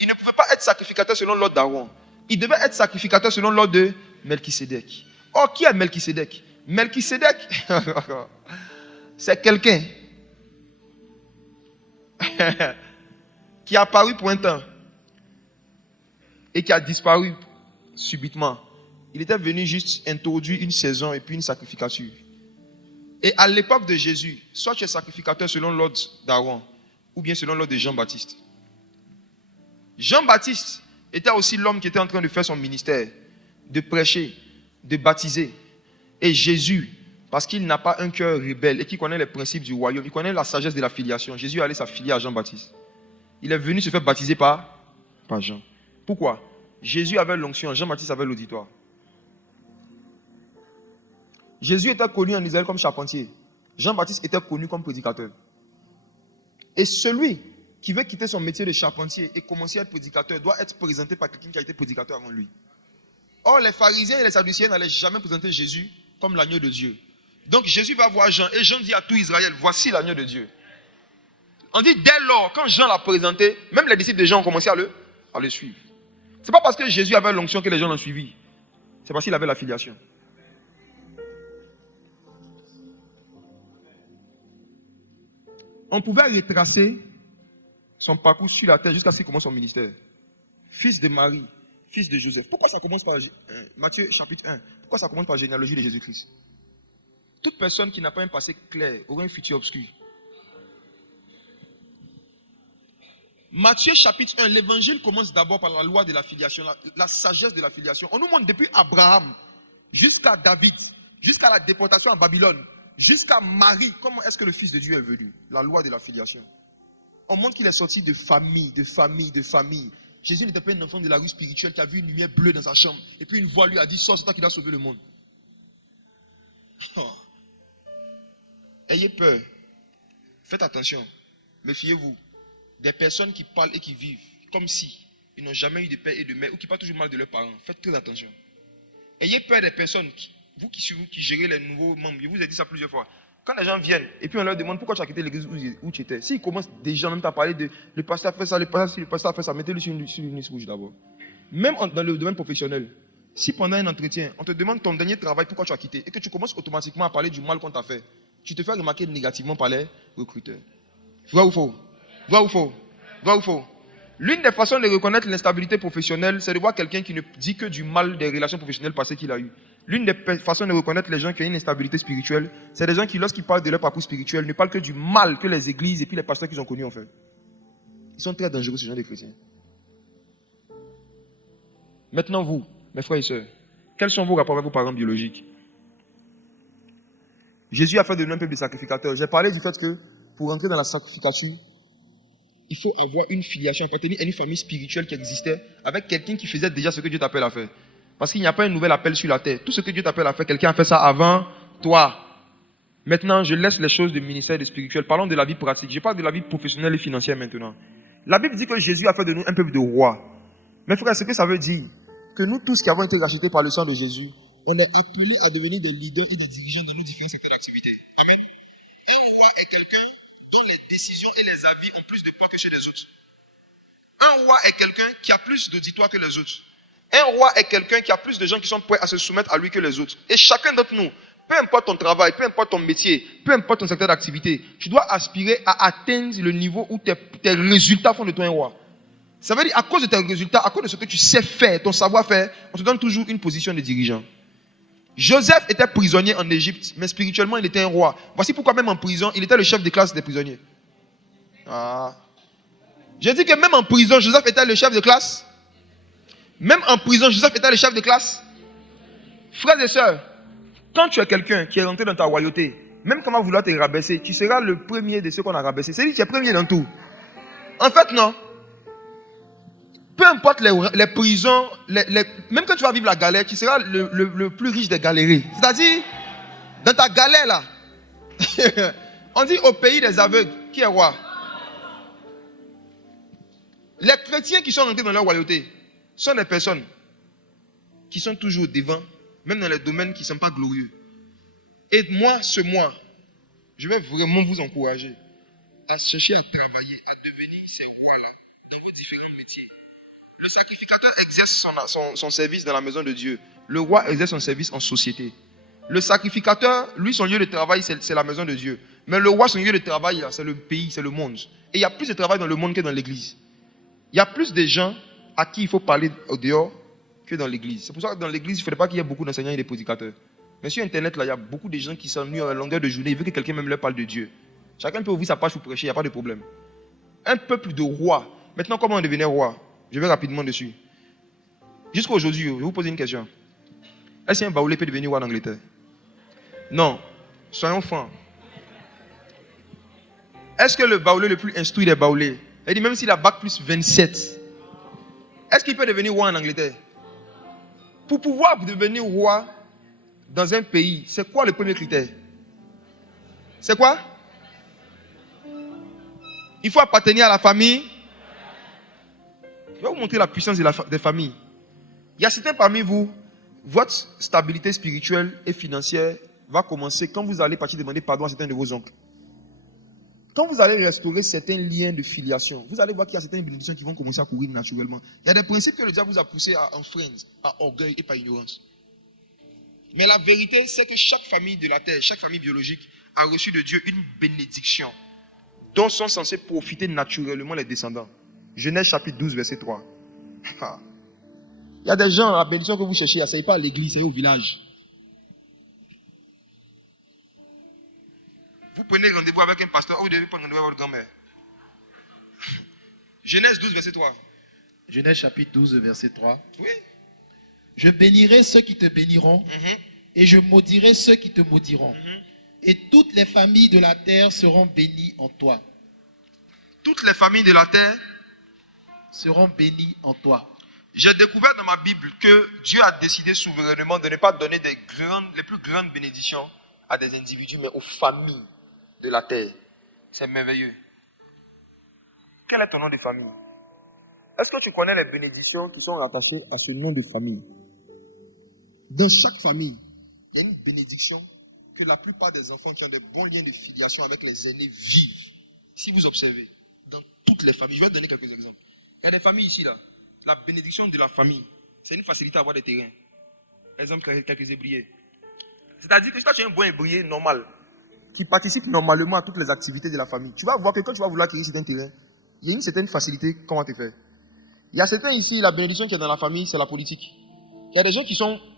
Il ne pouvait pas être sacrificateur selon l'ordre d'Aaron. Il devait être sacrificateur selon l'ordre de Melchisédek. Or, qui est Melchisédek? Melchisédek, c'est quelqu'un qui a apparu pour un temps et qui a disparu subitement. Il était venu juste introduire une saison et puis une sacrificature. Et à l'époque de Jésus, soit tu es sacrificateur selon l'ordre d'Aaron ou bien selon l'ordre de Jean-Baptiste. Jean-Baptiste était aussi l'homme qui était en train de faire son ministère, de prêcher, de baptiser. Et Jésus, parce qu'il n'a pas un cœur rebelle et qui connaît les principes du royaume, il connaît la sagesse de la filiation. Jésus allait s'affilier à Jean-Baptiste. Il est venu se faire baptiser par Jean. Pourquoi? Jésus avait l'onction, Jean-Baptiste avait l'auditoire. Jésus était connu en Israël comme charpentier. Jean-Baptiste était connu comme prédicateur. Et celui qui veut quitter son métier de charpentier et commencer à être prédicateur doit être présenté par quelqu'un qui a été prédicateur avant lui. Or, les pharisiens et les sadducéens n'allaient jamais présenter Jésus comme l'agneau de Dieu. Donc Jésus va voir Jean et Jean dit à tout Israël, voici l'agneau de Dieu. On dit dès lors, quand Jean l'a présenté, même les disciples de Jean ont commencé à le suivre. Ce n'est pas parce que Jésus avait l'onction que les gens l'ont suivi. C'est parce qu'il avait la filiation. On pouvait retracer son parcours sur la terre jusqu'à ce qu'il commence son ministère. Fils de Marie, fils de Joseph. Pourquoi ça commence par Matthieu chapitre 1? Pourquoi ça commence par la généalogie de Jésus-Christ? Toute personne qui n'a pas un passé clair aura un futur obscur. Matthieu chapitre 1, l'évangile commence d'abord par la loi de la filiation, la sagesse de la filiation. On nous montre depuis Abraham jusqu'à David, jusqu'à la déportation à Babylone, jusqu'à Marie, comment est-ce que le Fils de Dieu est venu? La loi de la filiation. On montre qu'il est sorti de famille, de famille, de famille. Jésus n'était pas un enfant de la rue spirituelle qui a vu une lumière bleue dans sa chambre. Et puis une voix lui a dit, sors, c'est toi qui dois sauver le monde. Oh. Ayez peur. Faites attention. Méfiez-vous. Des personnes qui parlent et qui vivent comme si ils n'ont jamais eu de père et de mère ou qui parlent toujours mal de leurs parents. Faites très attention. Ayez peur des personnes, vous qui gérez les nouveaux membres. Je vous ai dit ça plusieurs fois. Quand les gens viennent et puis on leur demande pourquoi tu as quitté l'église où tu étais, s'ils commencent déjà même à parler de le pasteur a fait ça, le pasteur a fait ça, mettez-le sur une liste rouge d'abord. Même dans le domaine professionnel, si pendant un entretien, on te demande ton dernier travail, pourquoi tu as quitté, et que tu commences automatiquement à parler du mal qu'on t'a fait, tu te fais remarquer négativement par les recruteurs. Vrai ou faux? Vrai ou faux? Vrai ou faux? L'une des façons de reconnaître l'instabilité professionnelle, c'est de voir quelqu'un qui ne dit que du mal des relations professionnelles passées qu'il a eues. L'une des façons de reconnaître les gens qui ont une instabilité spirituelle, c'est des gens qui, lorsqu'ils parlent de leur parcours spirituel, ne parlent que du mal que les églises et puis les pasteurs qu'ils ont connus ont fait. Ils sont très dangereux, ce genre de chrétiens. Maintenant, vous, mes frères et sœurs, quels sont vos rapports avec vos parents biologiques? Jésus a fait de nous un peuple de sacrificateurs. J'ai parlé du fait que pour entrer dans la sacrificature, il faut avoir une filiation, appartenir à une famille spirituelle qui existait avec quelqu'un qui faisait déjà ce que Dieu t'appelle à faire. Parce qu'il n'y a pas un nouvel appel sur la terre. Tout ce que Dieu t'appelle à faire, quelqu'un a fait ça avant toi. Maintenant, je laisse les choses de ministère et de spirituel. Parlons de la vie pratique. Je parle de la vie professionnelle et financière maintenant. La Bible dit que Jésus a fait de nous un peuple de rois. Mes frères, ce que ça veut dire, que nous tous qui avons été rachetés par le sang de Jésus, on est appelés à devenir des leaders et des dirigeants dans nos différents secteurs d'activité. Amen. Un roi est quelqu'un dont les décisions et les avis ont plus de poids que chez les autres. Un roi est quelqu'un qui a plus d'auditoire que les autres. Un roi est quelqu'un qui a plus de gens qui sont prêts à se soumettre à lui que les autres. Et chacun d'entre nous, peu importe ton travail, peu importe ton métier, peu importe ton secteur d'activité, tu dois aspirer à atteindre le niveau où tes résultats font de toi un roi. Ça veut dire, à cause de tes résultats, à cause de ce que tu sais faire, ton savoir-faire, on te donne toujours une position de dirigeant. Joseph était prisonnier en Égypte, mais spirituellement, il était un roi. Voici pourquoi même en prison, il était le chef de classe des prisonniers. Je dis que même en prison, Joseph était le chef de classe. Même en prison, Joseph était le chef de classe. Frères et sœurs, quand tu es quelqu'un qui est rentré dans ta royauté, même quand on va vouloir te rabaisser, tu seras le premier de ceux qu'on a rabaissés. C'est-à-dire que tu es premier dans tout. En fait, non. Peu importe les prisons, même quand tu vas vivre la galère, tu seras le plus riche des galérés. C'est-à-dire, dans ta galère là, on dit au pays des aveugles, qui est roi? Les chrétiens qui sont rentrés dans leur royauté sont des personnes qui sont toujours devant, même dans les domaines qui ne sont pas glorieux. Et moi, ce mois, je vais vraiment vous encourager à chercher à travailler, à devenir ces rois-là dans vos différents métiers. Le sacrificateur exerce son service dans la maison de Dieu. Le roi exerce son service en société. Le sacrificateur, lui, son lieu de travail, c'est la maison de Dieu. Mais le roi, son lieu de travail, c'est le pays, c'est le monde. Et il y a plus de travail dans le monde que dans l'église. Il y a plus de gens à qui il faut parler au dehors que dans l'église. C'est pour ça que dans l'église, il ne faudrait pas qu'il y ait beaucoup d'enseignants et de prédicateurs. Mais sur Internet, là, il y a beaucoup de gens qui s'ennuient à la longueur de journée. Ils veulent que quelqu'un même leur parle de Dieu. Chacun peut ouvrir sa page pour prêcher, il n'y a pas de problème. Un peuple de rois. Maintenant, comment on devenait roi? Je vais rapidement dessus. Jusqu'à aujourd'hui, je vais vous poser une question. Est-ce qu'un Baoulé peut devenir roi d'Angleterre? Non. Soyons francs. Est-ce que le Baoulé le plus instruit des Baoulés, il dit même s'il a bac plus 27, est-ce qu'il peut devenir roi en Angleterre? Pour pouvoir devenir roi dans un pays, c'est quoi le premier critère? C'est quoi? Il faut appartenir à la famille. Je vais vous montrer la puissance des familles. Il y a certains parmi vous, votre stabilité spirituelle et financière va commencer quand vous allez partir demander pardon à certains de vos oncles. Quand vous allez restaurer certains liens de filiation, vous allez voir qu'il y a certaines bénédictions qui vont commencer à courir naturellement. Il y a des principes que le diable vous a poussés à enfreindre, à orgueil et par ignorance. Mais la vérité, c'est que chaque famille de la terre, chaque famille biologique a reçu de Dieu une bénédiction dont sont censés profiter naturellement les descendants. Genèse chapitre 12, verset 3. Il y a des gens, la bénédiction que vous cherchez, ça n'est pas à l'église, c'est au village. Vous prenez rendez-vous avec un pasteur, ou vous devez prendre rendez-vous avec votre grand-mère. Genèse 12, verset 3. Genèse chapitre 12, verset 3. Oui. Je bénirai ceux qui te béniront, et je maudirai ceux qui te maudiront. Et toutes les familles de la terre seront bénies en toi. Toutes les familles de la terre seront bénies en toi. J'ai découvert dans ma Bible que Dieu a décidé souverainement de ne pas donner les plus grandes bénédictions à des individus, mais aux familles de la terre. C'est merveilleux. Quel est ton nom de famille? Est-ce que tu connais les bénédictions qui sont rattachées à ce nom de famille? Dans chaque famille, il y a une bénédiction que la plupart des enfants qui ont des bons liens de filiation avec les aînés vivent. Si vous observez, dans toutes les familles, je vais te donner quelques exemples. Il y a des familles ici, là. La bénédiction de la famille, c'est une facilité à avoir des terrains. Exemple, quelques ébriers. C'est-à-dire que si tu es un bon ébrier normal, qui participe normalement à toutes les activités de la famille, tu vas voir que quand tu vas vouloir acquérir certains terrains, il y a une certaine facilité, comment te faire. Il y a certains ici, la bénédiction qui est dans la famille, c'est la politique. Il y a des gens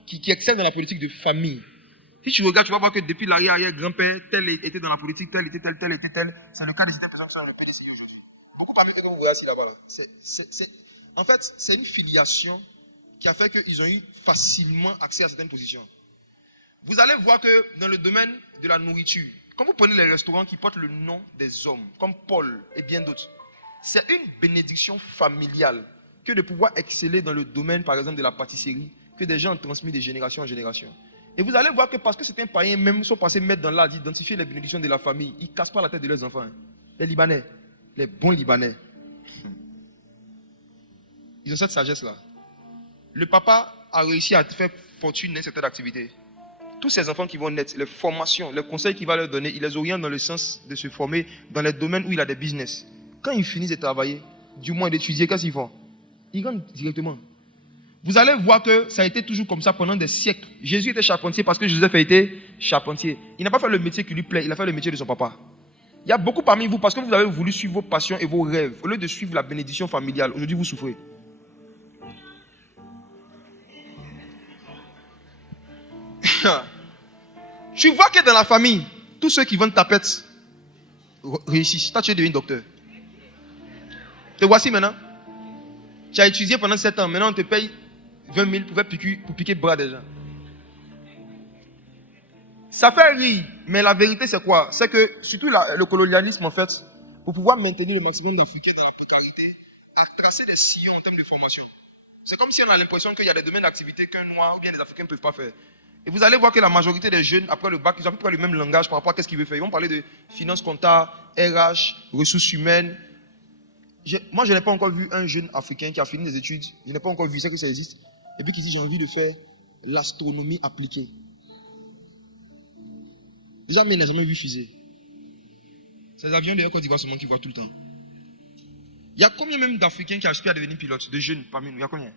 qui excellent dans la politique de famille. Si tu regardes, tu vas voir que depuis l'arrière-grand-père, tel était dans la politique, tel était tel. C'est le cas de certaines personnes qui sont dans le PDCI aujourd'hui. Beaucoup parmi eux, vous voyez assis là-bas. En fait, c'est une filiation qui a fait qu'ils ont eu facilement accès à certaines positions. Vous allez voir que dans le domaine de la nourriture, quand vous prenez les restaurants qui portent le nom des hommes, comme Paul et bien d'autres, c'est une bénédiction familiale que de pouvoir exceller dans le domaine, par exemple, de la pâtisserie, que des gens ont transmis de génération en génération. Et vous allez voir que parce que certains païens même sont passés mettre dans l'art d'identifier les bénédictions de la famille, ils ne cassent pas la tête de leurs enfants. Les Libanais, les bons Libanais, ils ont cette sagesse-là. Le papa a réussi à faire fortune dans cette activité. Tous ces enfants qui vont naître, les formations, les conseils qu'il va leur donner, il les oriente dans le sens de se former dans les domaines où il a des business. Quand ils finissent de travailler, du moins d'étudier, qu'est-ce qu'ils font? Ils rentrent directement. Vous allez voir que ça a été toujours comme ça pendant des siècles. Jésus était charpentier parce que Joseph a été charpentier. Il n'a pas fait le métier qui lui plaît, il a fait le métier de son papa. Il y a beaucoup parmi vous parce que vous avez voulu suivre vos passions et vos rêves. Au lieu de suivre la bénédiction familiale, aujourd'hui vous souffrez. Tu vois que dans la famille, tous ceux qui vendent tapettes réussissent. Toi, tu es devenu docteur. Te voici maintenant. Tu as étudié pendant 7 ans. Maintenant, on te paye 20 000 pour piquer le bras des gens. Ça fait rire, mais la vérité c'est quoi? C'est que, surtout le colonialisme en fait, pour pouvoir maintenir le maximum d'Africains dans la précarité, a tracé des sillons en termes de formation. C'est comme si on a l'impression qu'il y a des domaines d'activité qu'un noir ou bien les Africains ne peuvent pas faire. Et vous allez voir que la majorité des jeunes, après le bac, ils ont à peu près le même langage par rapport à ce qu'ils veulent faire. Ils vont parler de finances comptables, RH, ressources humaines. Moi, je n'ai pas encore vu un jeune Africain qui a fini des études, je n'ai pas encore vu ça que ça existe, et puis qui dit j'ai envie de faire l'astronomie appliquée. Jamais, il n'a jamais vu fusée. C'est les avions de Côte d'Ivoire seulement qui voient tout le temps. Il y a combien même d'Africains qui aspirent à devenir pilotes, de jeunes parmi nous? Il y a combien?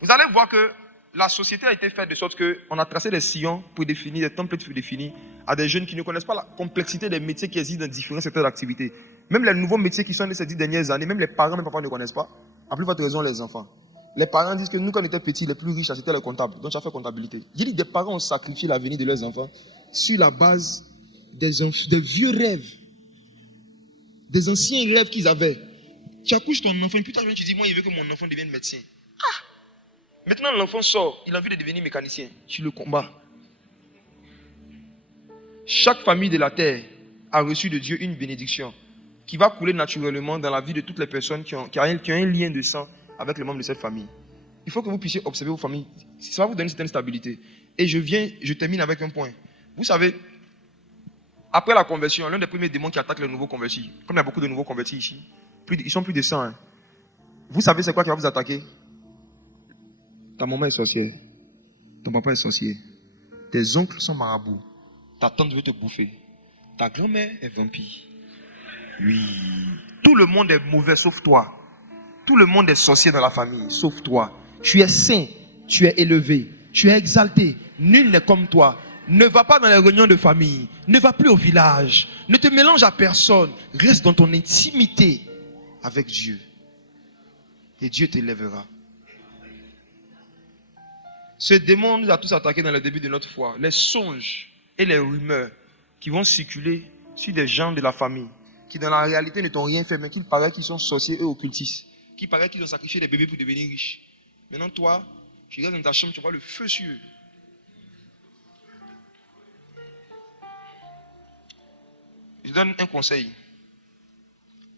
Vous allez voir que la société a été faite de sorte qu'on a tracé des sillons pour définir, des templates pour définir à des jeunes qui ne connaissent pas la complexité des métiers qui existent dans différents secteurs d'activité. Même les nouveaux métiers qui sont de ces 10 dernières années, même les parents, même parfois ne connaissent pas. À plus forte raison, les enfants. Les parents disent que nous, quand on était petits, les plus riches, c'était les comptables. Donc, tu as fait comptabilité. J'ai dit, des parents ont sacrifié l'avenir de leurs enfants sur la base des vieux rêves, des anciens rêves qu'ils avaient. Tu accouches ton enfant, et puis tu dis, moi, il veut que mon enfant devienne médecin. Maintenant, l'enfant sort, il a envie de devenir mécanicien. Tu le combats. Chaque famille de la terre a reçu de Dieu une bénédiction qui va couler naturellement dans la vie de toutes les personnes qui ont un lien de sang avec les membres de cette famille. Il faut que vous puissiez observer vos familles. Ça va vous donner une certaine stabilité. Et je termine avec un point. Vous savez, après la conversion, l'un des premiers démons qui attaque les nouveaux convertis, comme il y a beaucoup de nouveaux convertis ici, ils sont plus de 100. Hein. Vous savez c'est quoi qui va vous attaquer? Ta maman est sorcière. Ton papa est sorcier. Tes oncles sont marabouts. Ta tante veut te bouffer. Ta grand-mère est vampire. Oui. Tout le monde est mauvais sauf toi. Tout le monde est sorcier dans la famille sauf toi. Tu es saint. Tu es élevé. Tu es exalté. Nul n'est comme toi. Ne va pas dans les réunions de famille. Ne va plus au village. Ne te mélange à personne. Reste dans ton intimité avec Dieu. Et Dieu t'élèvera. Ce démon nous a tous attaqués dans le début de notre foi. Les songes et les rumeurs qui vont circuler sur des gens de la famille qui dans la réalité ne t'ont rien fait, mais qu'il paraît qu'ils sont sorciers et occultistes, qu'il paraît qu'ils ont sacrifié des bébés pour devenir riches. Maintenant toi, tu restes dans ta chambre, tu vois le feu sur eux. Je donne un conseil.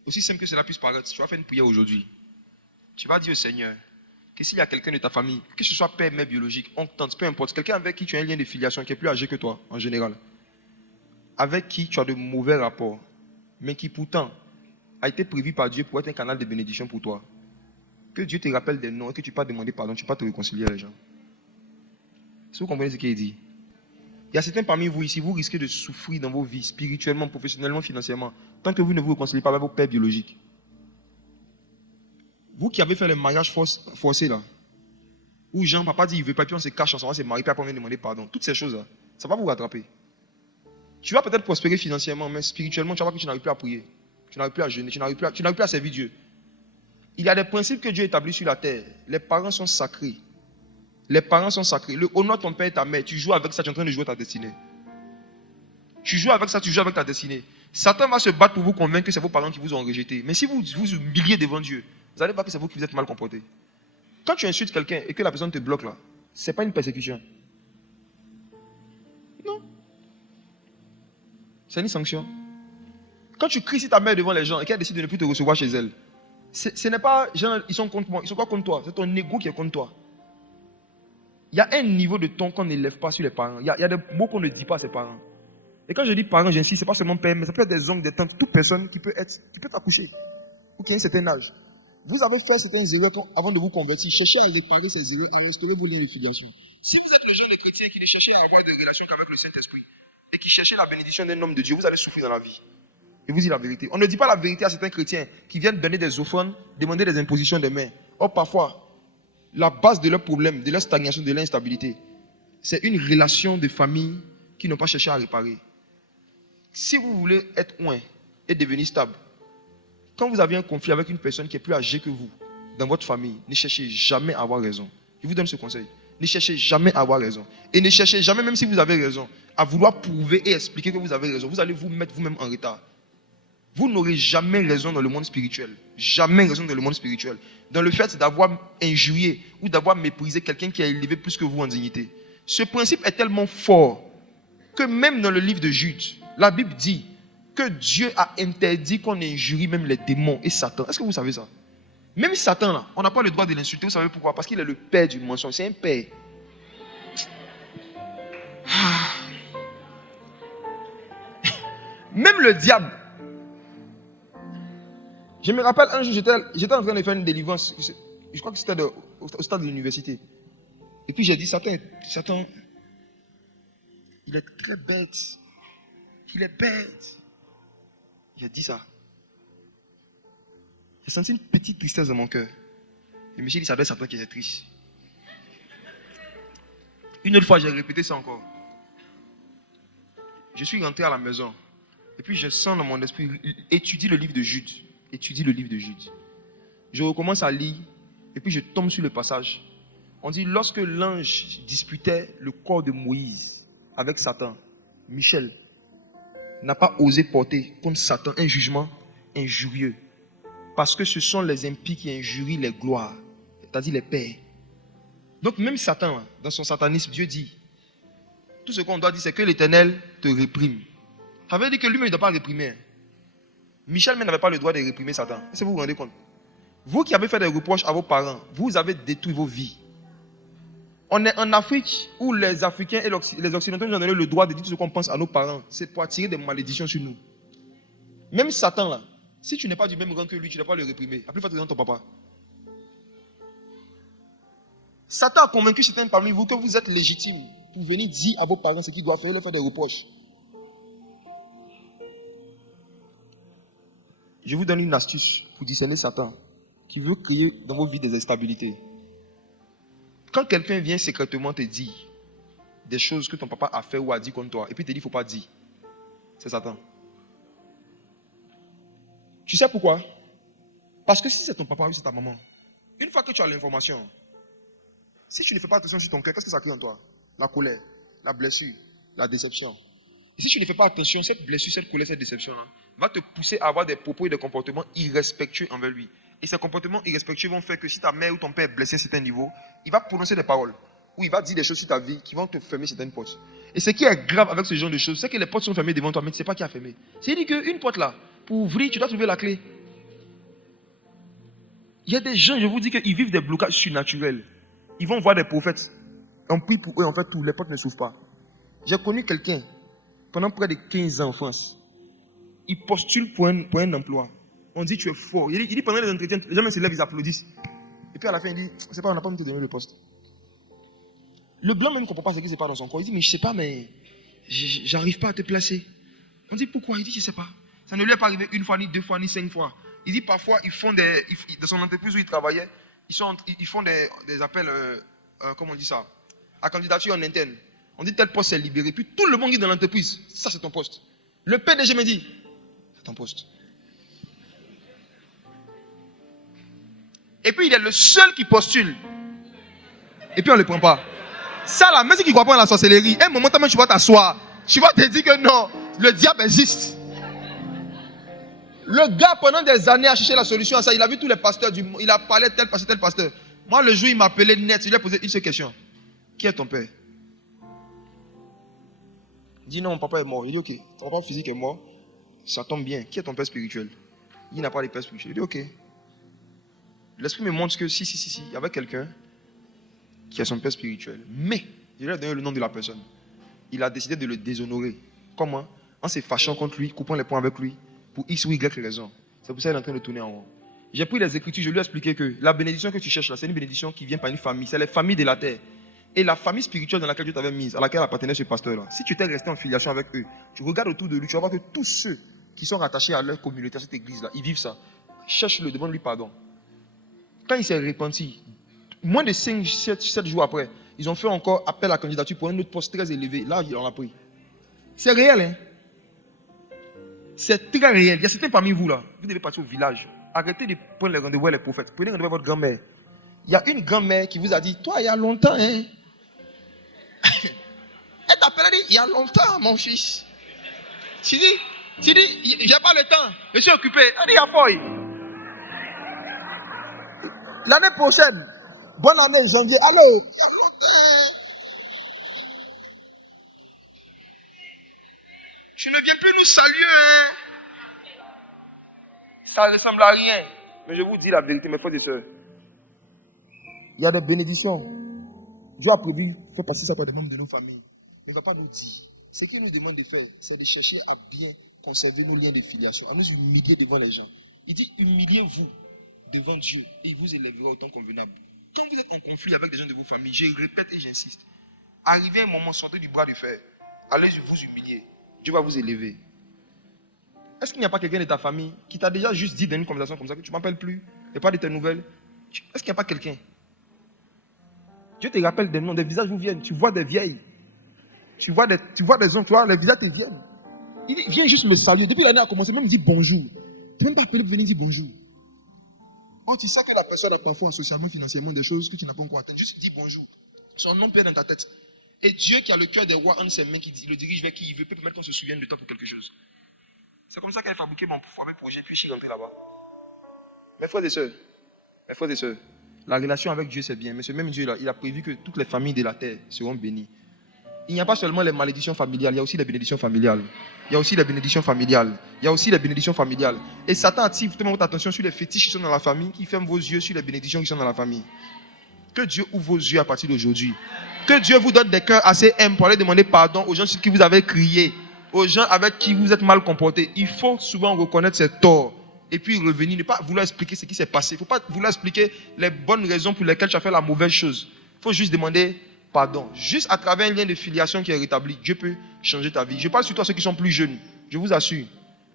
Aussi simple que cela puisse paraître, tu vas faire une prière aujourd'hui. Tu vas dire au Seigneur que s'il y a quelqu'un de ta famille, que ce soit père, mère biologique, oncle, tante, peu importe, quelqu'un avec qui tu as un lien de filiation, qui est plus âgé que toi, en général, avec qui tu as de mauvais rapports, mais qui pourtant a été prévu par Dieu pour être un canal de bénédiction pour toi, que Dieu te rappelle des noms et que tu ne peux pas demander pardon, tu ne peux pas te réconcilier à les gens. Si vous comprenez ce qu'il dit, il y a certains parmi vous ici, vous risquez de souffrir dans vos vies, spirituellement, professionnellement, financièrement, tant que vous ne vous réconciliez pas avec vos pères biologiques. Vous qui avez fait les mariages forcés là, où Jean, papa dit il veut pas, puis on se cache ensemble, on se marie, puis après on vient demander pardon. Toutes ces choses-là, ça va vous rattraper. Tu vas peut-être prospérer financièrement, mais spirituellement, tu vas voir que tu n'arrives plus à prier. Tu n'arrives plus à jeûner, tu n'arrives plus à servir Dieu. Il y a des principes que Dieu établit sur la terre. Les parents sont sacrés. Les parents sont sacrés. Le honore ton père et ta mère, tu joues avec ça, tu es en train de jouer ta destinée. Tu joues avec ça, tu joues avec ta destinée. Satan va se battre pour vous convaincre que c'est vos parents qui vous ont rejeté. Mais si vous vous humiliez devant Dieu, vous allez voir que c'est vous qui vous êtes mal comporté. Quand tu insultes quelqu'un et que la personne te bloque là, ce n'est pas une persécution. Non. C'est une sanction. Quand tu cries sur ta mère devant les gens et qu'elle décide de ne plus te recevoir chez elle, ce n'est pas, genre, ils sont contre moi, ils sont pas contre toi, c'est ton ego qui est contre toi. Il y a un niveau de ton qu'on n'élève pas sur les parents. Il y a des mots qu'on ne dit pas à ses parents. Et quand je dis parents, j'insiste, ce n'est pas seulement père, mais ça peut être des oncles, des tantes, toute personne qui peut t'accoucher ou qui a un certain âge. Vous avez fait certaines erreurs avant de vous convertir. Cherchez à réparer ces erreurs, à restaurer vos liens de filiation. Si vous êtes le genre de chrétien qui ne cherchez à avoir des relations qu'avec le Saint-Esprit et qui cherchez la bénédiction d'un homme de Dieu, vous allez souffrir dans la vie. Et vous dites la vérité. On ne dit pas la vérité à certains chrétiens qui viennent donner des offrandes, demander des impositions des mains. Or, parfois, la base de leur problème, de leur stagnation, de leur instabilité, c'est une relation de famille qu'ils n'ont pas cherché à réparer. Si vous voulez être loin et devenir stable, quand vous avez un conflit avec une personne qui est plus âgée que vous, dans votre famille, ne cherchez jamais à avoir raison. Je vous donne ce conseil. Ne cherchez jamais à avoir raison. Et ne cherchez jamais, même si vous avez raison, à vouloir prouver et expliquer que vous avez raison. Vous allez vous mettre vous-même en retard. Vous n'aurez jamais raison dans le monde spirituel. Jamais raison dans le monde spirituel. Dans le fait d'avoir injurié ou d'avoir méprisé quelqu'un qui a élevé plus que vous en dignité. Ce principe est tellement fort que même dans le livre de Jude, la Bible dit que Dieu a interdit qu'on injurie même les démons et Satan. Est-ce que vous savez ça? Même Satan, là, on n'a pas le droit de l'insulter. Vous savez pourquoi? Parce qu'il est le père du mensonge. C'est un père. Même le diable. Je me rappelle un jour, j'étais en train de faire une délivrance. Je crois que c'était au stade de l'université. Et puis j'ai dit, Satan, il est très bête. Il est bête. J'ai dit ça. J'ai senti une petite tristesse dans mon cœur. Et je me suis dit, ça doit être Satan qui est triste. Une autre fois, j'ai répété ça encore. Je suis rentré à la maison. Et puis je sens dans mon esprit, étudie le livre de Jude. Étudie le livre de Jude. Je recommence à lire. Et puis je tombe sur le passage. On dit, lorsque l'ange disputait le corps de Moïse avec Satan, Michel n'a pas osé porter contre Satan un jugement injurieux. Parce que ce sont les impies qui injurient les gloires, c'est-à-dire les pères. Donc même Satan, dans son satanisme, Dieu dit, tout ce qu'on doit dire, c'est que l'Éternel te réprime. Ça veut dire que lui-même ne doit pas réprimer. Michel même n'avait pas le droit de réprimer Satan. Est-ce que vous vous rendez compte? Vous qui avez fait des reproches à vos parents, vous avez détruit vos vies. On est en Afrique où les Africains et les Occidentaux nous ont donné le droit de dire tout ce qu'on pense à nos parents. C'est pour attirer des malédictions sur nous. Même Satan là, si tu n'es pas du même rang que lui, tu ne dois pas le réprimer. À plus forte raison ton papa. Satan a convaincu certains parmi vous que vous êtes légitime pour venir dire à vos parents ce qu'ils doivent faire et leur faire des reproches. Je vous donne une astuce pour discerner Satan qui veut créer dans vos vies des instabilités. Quand quelqu'un vient secrètement te dire des choses que ton papa a fait ou a dit contre toi, et puis te dit il ne faut pas dire, c'est Satan. Tu sais pourquoi? Parce que si c'est ton papa ou c'est ta maman, une fois que tu as l'information, si tu ne fais pas attention sur ton cœur, qu'est-ce que ça crée en toi? La colère, la blessure, la déception. Et si tu ne fais pas attention, cette blessure, cette colère, cette déception-là, va te pousser à avoir des propos et des comportements irrespectueux envers lui. Et ces comportements irrespectueux vont faire que si ta mère ou ton père est blessé à un certain niveau, il va prononcer des paroles, ou il va dire des choses sur ta vie qui vont te fermer certaines portes. Et ce qui est grave avec ce genre de choses, c'est que les portes sont fermées devant toi, mais tu ne sais pas qui a fermé. C'est-à-dire qu'une porte là, pour ouvrir, tu dois trouver la clé. Il y a des gens, je vous dis qu'ils vivent des blocages surnaturels. Ils vont voir des prophètes. On prie pour eux, en fait, tous les portes ne s'ouvrent pas. J'ai connu quelqu'un, pendant près de 15 ans en France. Il postule pour un emploi. On dit tu es fort. Il dit pendant les entretiens, les gens même se lèvent, ils applaudissent. Et puis à la fin, il dit, c'est pas, on n'a pas envie de te donner le poste. Le blanc même ne comprend pas ce qui se passe dans son corps. Il dit, mais je sais pas, mais j'arrive pas à te placer. On dit, pourquoi? Il dit, je sais pas. Ça ne lui est pas arrivé une fois, ni deux fois, ni 5 fois. Il dit, parfois, ils font dans son entreprise où il travaillait, ils font des appels, comment on dit ça, à candidature en interne. On dit, tel poste est libéré. Puis tout le monde dit dans l'entreprise, ça c'est ton poste. Le PDG me dit, c'est ton poste. Et puis il est le seul qui postule. Et puis on ne le prend pas. Ça là, même si tu ne crois pas à la sorcellerie, un moment tu vas t'asseoir. Tu vas te dire que non, le diable existe. Le gars, pendant des années, a cherché la solution à ça. Il a vu tous les pasteurs du monde. Il a parlé de tel pasteur, tel pasteur. Moi, le jour, il m'a appelé net. Il lui a posé une seule question. Qui est ton père? Il dit non, mon papa est mort. Il dit ok, ton papa physique est mort. Ça tombe bien. Qui est ton père spirituel? Il n'a pas de père spirituel. Il dit ok. L'esprit me montre que si, il y avait quelqu'un qui a son père spirituel. Mais, je lui ai donné le nom de la personne. Il a décidé de le déshonorer. Comment? En se fâchant contre lui, coupant les poings avec lui, pour X ou Y raison. C'est pour ça qu'il est en train de tourner en rond. J'ai pris les Écritures, je lui ai expliqué que la bénédiction que tu cherches là, c'est une bénédiction qui vient par une famille. C'est les familles de la terre. Et la famille spirituelle dans laquelle Dieu t'avait mise, à laquelle appartenait ce pasteur-là, si tu étais resté en filiation avec eux, tu regardes autour de lui, tu vas voir que tous ceux qui sont rattachés à leur communauté, à cette église-là, ils vivent ça. Cherche-le, demande-lui pardon. Quand il s'est repenti, moins de 5, 7 jours après, ils ont fait encore appel à la candidature pour un autre poste très élevé. Là, on l'a pris. C'est réel, hein? C'est très réel. Il y a certains parmi vous là, vous devez partir au village. Arrêtez de prendre les rendez-vous avec les prophètes. Prenez rendez-vous avec votre grand-mère. Il y a une grand-mère qui vous a dit, toi, il y a longtemps, hein? Elle t'appelle, elle dit, il y a longtemps, mon fils. Tu dis, j'ai pas le temps, je suis occupé. Elle dit, il y a foy. L'année prochaine, bonne année, janvier. Allô, il y a longtemps. Tu ne viens plus nous saluer. Hein? Ça ne ressemble à rien. Mais je vous dis la vérité, mes frères et sœurs. Il y a des bénédictions. Dieu a prévu faire passer ça par des membres de nos familles. Mais il ne va pas nous dire. Ce qu'il nous demande de faire, c'est de chercher à bien conserver nos liens de filiation, à nous humilier devant les gens. Il dit, humiliez-vous devant Dieu et il vous élèvera au temps convenable. Quand vous êtes en conflit avec des gens de vos familles, je répète et j'insiste, arrivez un moment, sortez du bras de fer, allez vous humilier, Dieu va vous élever. Est-ce qu'il n'y a pas quelqu'un de ta famille qui t'a déjà juste dit dans une conversation comme ça que tu ne m'appelles plus et pas de tes nouvelles? Est-ce qu'il n'y a pas quelqu'un? Dieu te rappelle des noms, des visages vous viennent, tu vois des vieilles, tu vois des hommes, tu vois, les visages te viennent. Il dit, viens juste me saluer. Depuis l'année a commencé, même dit bonjour. Tu n'es même pas appelé pour venir dire bonjour. Oh, tu sais que la personne a parfois socialement, financièrement des choses que tu n'as pas encore atteintes. Juste dis bonjour. Son nom peut être dans ta tête. Et Dieu qui a le cœur des rois entre ses mains, qui le dirige vers qui il veut, peut permettre qu'on se souvienne de toi pour quelque chose. C'est comme ça qu'elle a fabriqué mon projet, puis je suis rentré là-bas. Mes frères et sœurs, la relation avec Dieu c'est bien, mais ce même Dieu-là, il a prévu que toutes les familles de la terre seront bénies. Il n'y a pas seulement les malédictions familiales, il y a aussi les bénédictions familiales. Il y a aussi les bénédictions familiales. Il y a aussi les bénédictions familiales. Et Satan attire votre attention sur les fétiches qui sont dans la famille, qui ferment vos yeux sur les bénédictions qui sont dans la famille. Que Dieu ouvre vos yeux à partir d'aujourd'hui. Que Dieu vous donne des cœurs assez humbles pour aller demander pardon aux gens sur qui vous avez crié, aux gens avec qui vous êtes mal comportés. Il faut souvent reconnaître ses torts et puis revenir, ne pas vouloir expliquer ce qui s'est passé. Il ne faut pas vouloir expliquer les bonnes raisons pour lesquelles tu as fait la mauvaise chose. Il faut juste demander pardon. Juste à travers un lien de filiation qui est rétabli, Dieu peut changer ta vie. Je parle surtout à ceux qui sont plus jeunes. Je vous assure,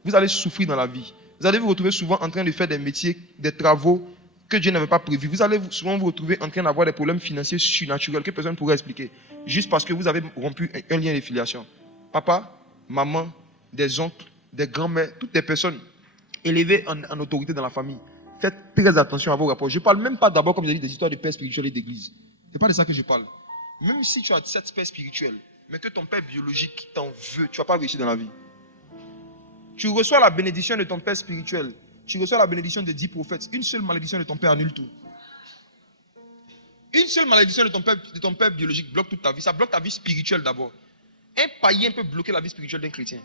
vous allez souffrir dans la vie. Vous allez vous retrouver souvent en train de faire des métiers, des travaux que Dieu n'avait pas prévus. Vous allez souvent vous retrouver en train d'avoir des problèmes financiers surnaturels que personne ne pourrait expliquer. Juste parce que vous avez rompu un lien de filiation. Papa, maman, des oncles, des grands-mères, toutes les personnes élevées en autorité dans la famille. Faites très attention à vos rapports. Je ne parle même pas d'abord, comme je l'ai dit, des histoires de pères spirituels et d'église. Ce n'est pas de ça que je parle. Même si tu as cette père spirituelle, mais que ton père biologique t'en veut, tu ne vas pas réussir dans la vie. Tu reçois la bénédiction de ton père spirituel. Tu reçois la bénédiction de 10 prophètes. Une seule malédiction de ton père annule tout. Une seule malédiction de ton père biologique bloque toute ta vie. Ça bloque ta vie spirituelle d'abord. Un païen peut bloquer la vie spirituelle d'un chrétien.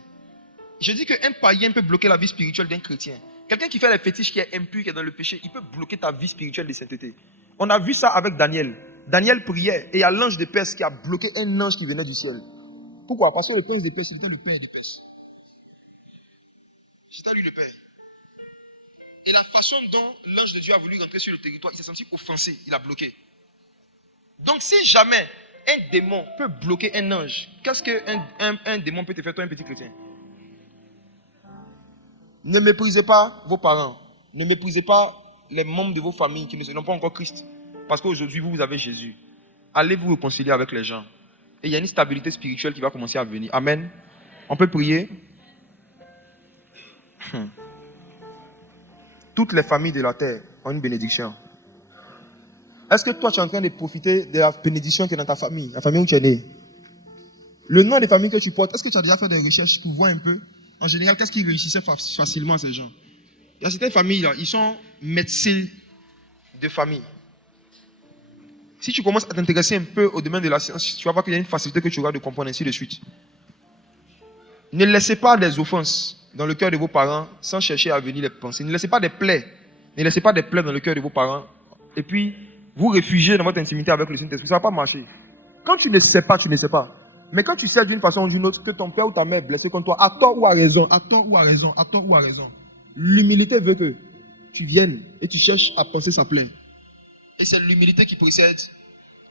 Je dis qu'un païen peut bloquer la vie spirituelle d'un chrétien. Quelqu'un qui fait les fétiches, qui est impur, qui est dans le péché, il peut bloquer ta vie spirituelle de sainteté. On a vu ça avec Daniel. Daniel priait et il y a l'ange de Perse qui a bloqué un ange qui venait du ciel. Pourquoi? Parce que le prince de Perse, c'était le père de Perse. C'était lui le père. Et la façon dont l'ange de Dieu a voulu rentrer sur le territoire, il s'est senti offensé, il a bloqué. Donc si jamais un démon peut bloquer un ange, qu'est-ce qu'un démon peut te faire, toi, un petit chrétien? Ne méprisez pas vos parents. Ne méprisez pas les membres de vos familles qui n'ont pas encore Christ. Parce qu'aujourd'hui, vous avez Jésus. Allez vous réconcilier avec les gens. Et il y a une stabilité spirituelle qui va commencer à venir. Amen. On peut prier. Toutes les familles de la terre ont une bénédiction. Est-ce que toi, tu es en train de profiter de la bénédiction qui est dans ta famille, la famille où tu es né? Le nom des familles que tu portes, est-ce que tu as déjà fait des recherches pour voir un peu, en général, qu'est-ce qui réussissait facilement à ces gens? Il y a certaines familles, là, ils sont médecins de famille. Si tu commences à t'intéresser un peu au domaine de la science, tu vas voir qu'il y a une facilité que tu auras de comprendre ainsi de suite. Ne laissez pas des offenses dans le cœur de vos parents sans chercher à venir les penser. Ne laissez pas des plaies. Ne laissez pas des plaies dans le cœur de vos parents. Et puis, vous réfugiez dans votre intimité avec le Saint-Esprit. Ça ne va pas marcher. Quand tu ne sais pas, tu ne sais pas. Mais quand tu sais d'une façon ou d'une autre que ton père ou ta mère est blessé contre toi, à tort ou à raison, l'humilité veut que tu viennes et tu cherches à penser sa plainte. Et c'est l'humilité qui précède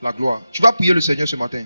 la gloire. Tu vas prier le Seigneur ce matin.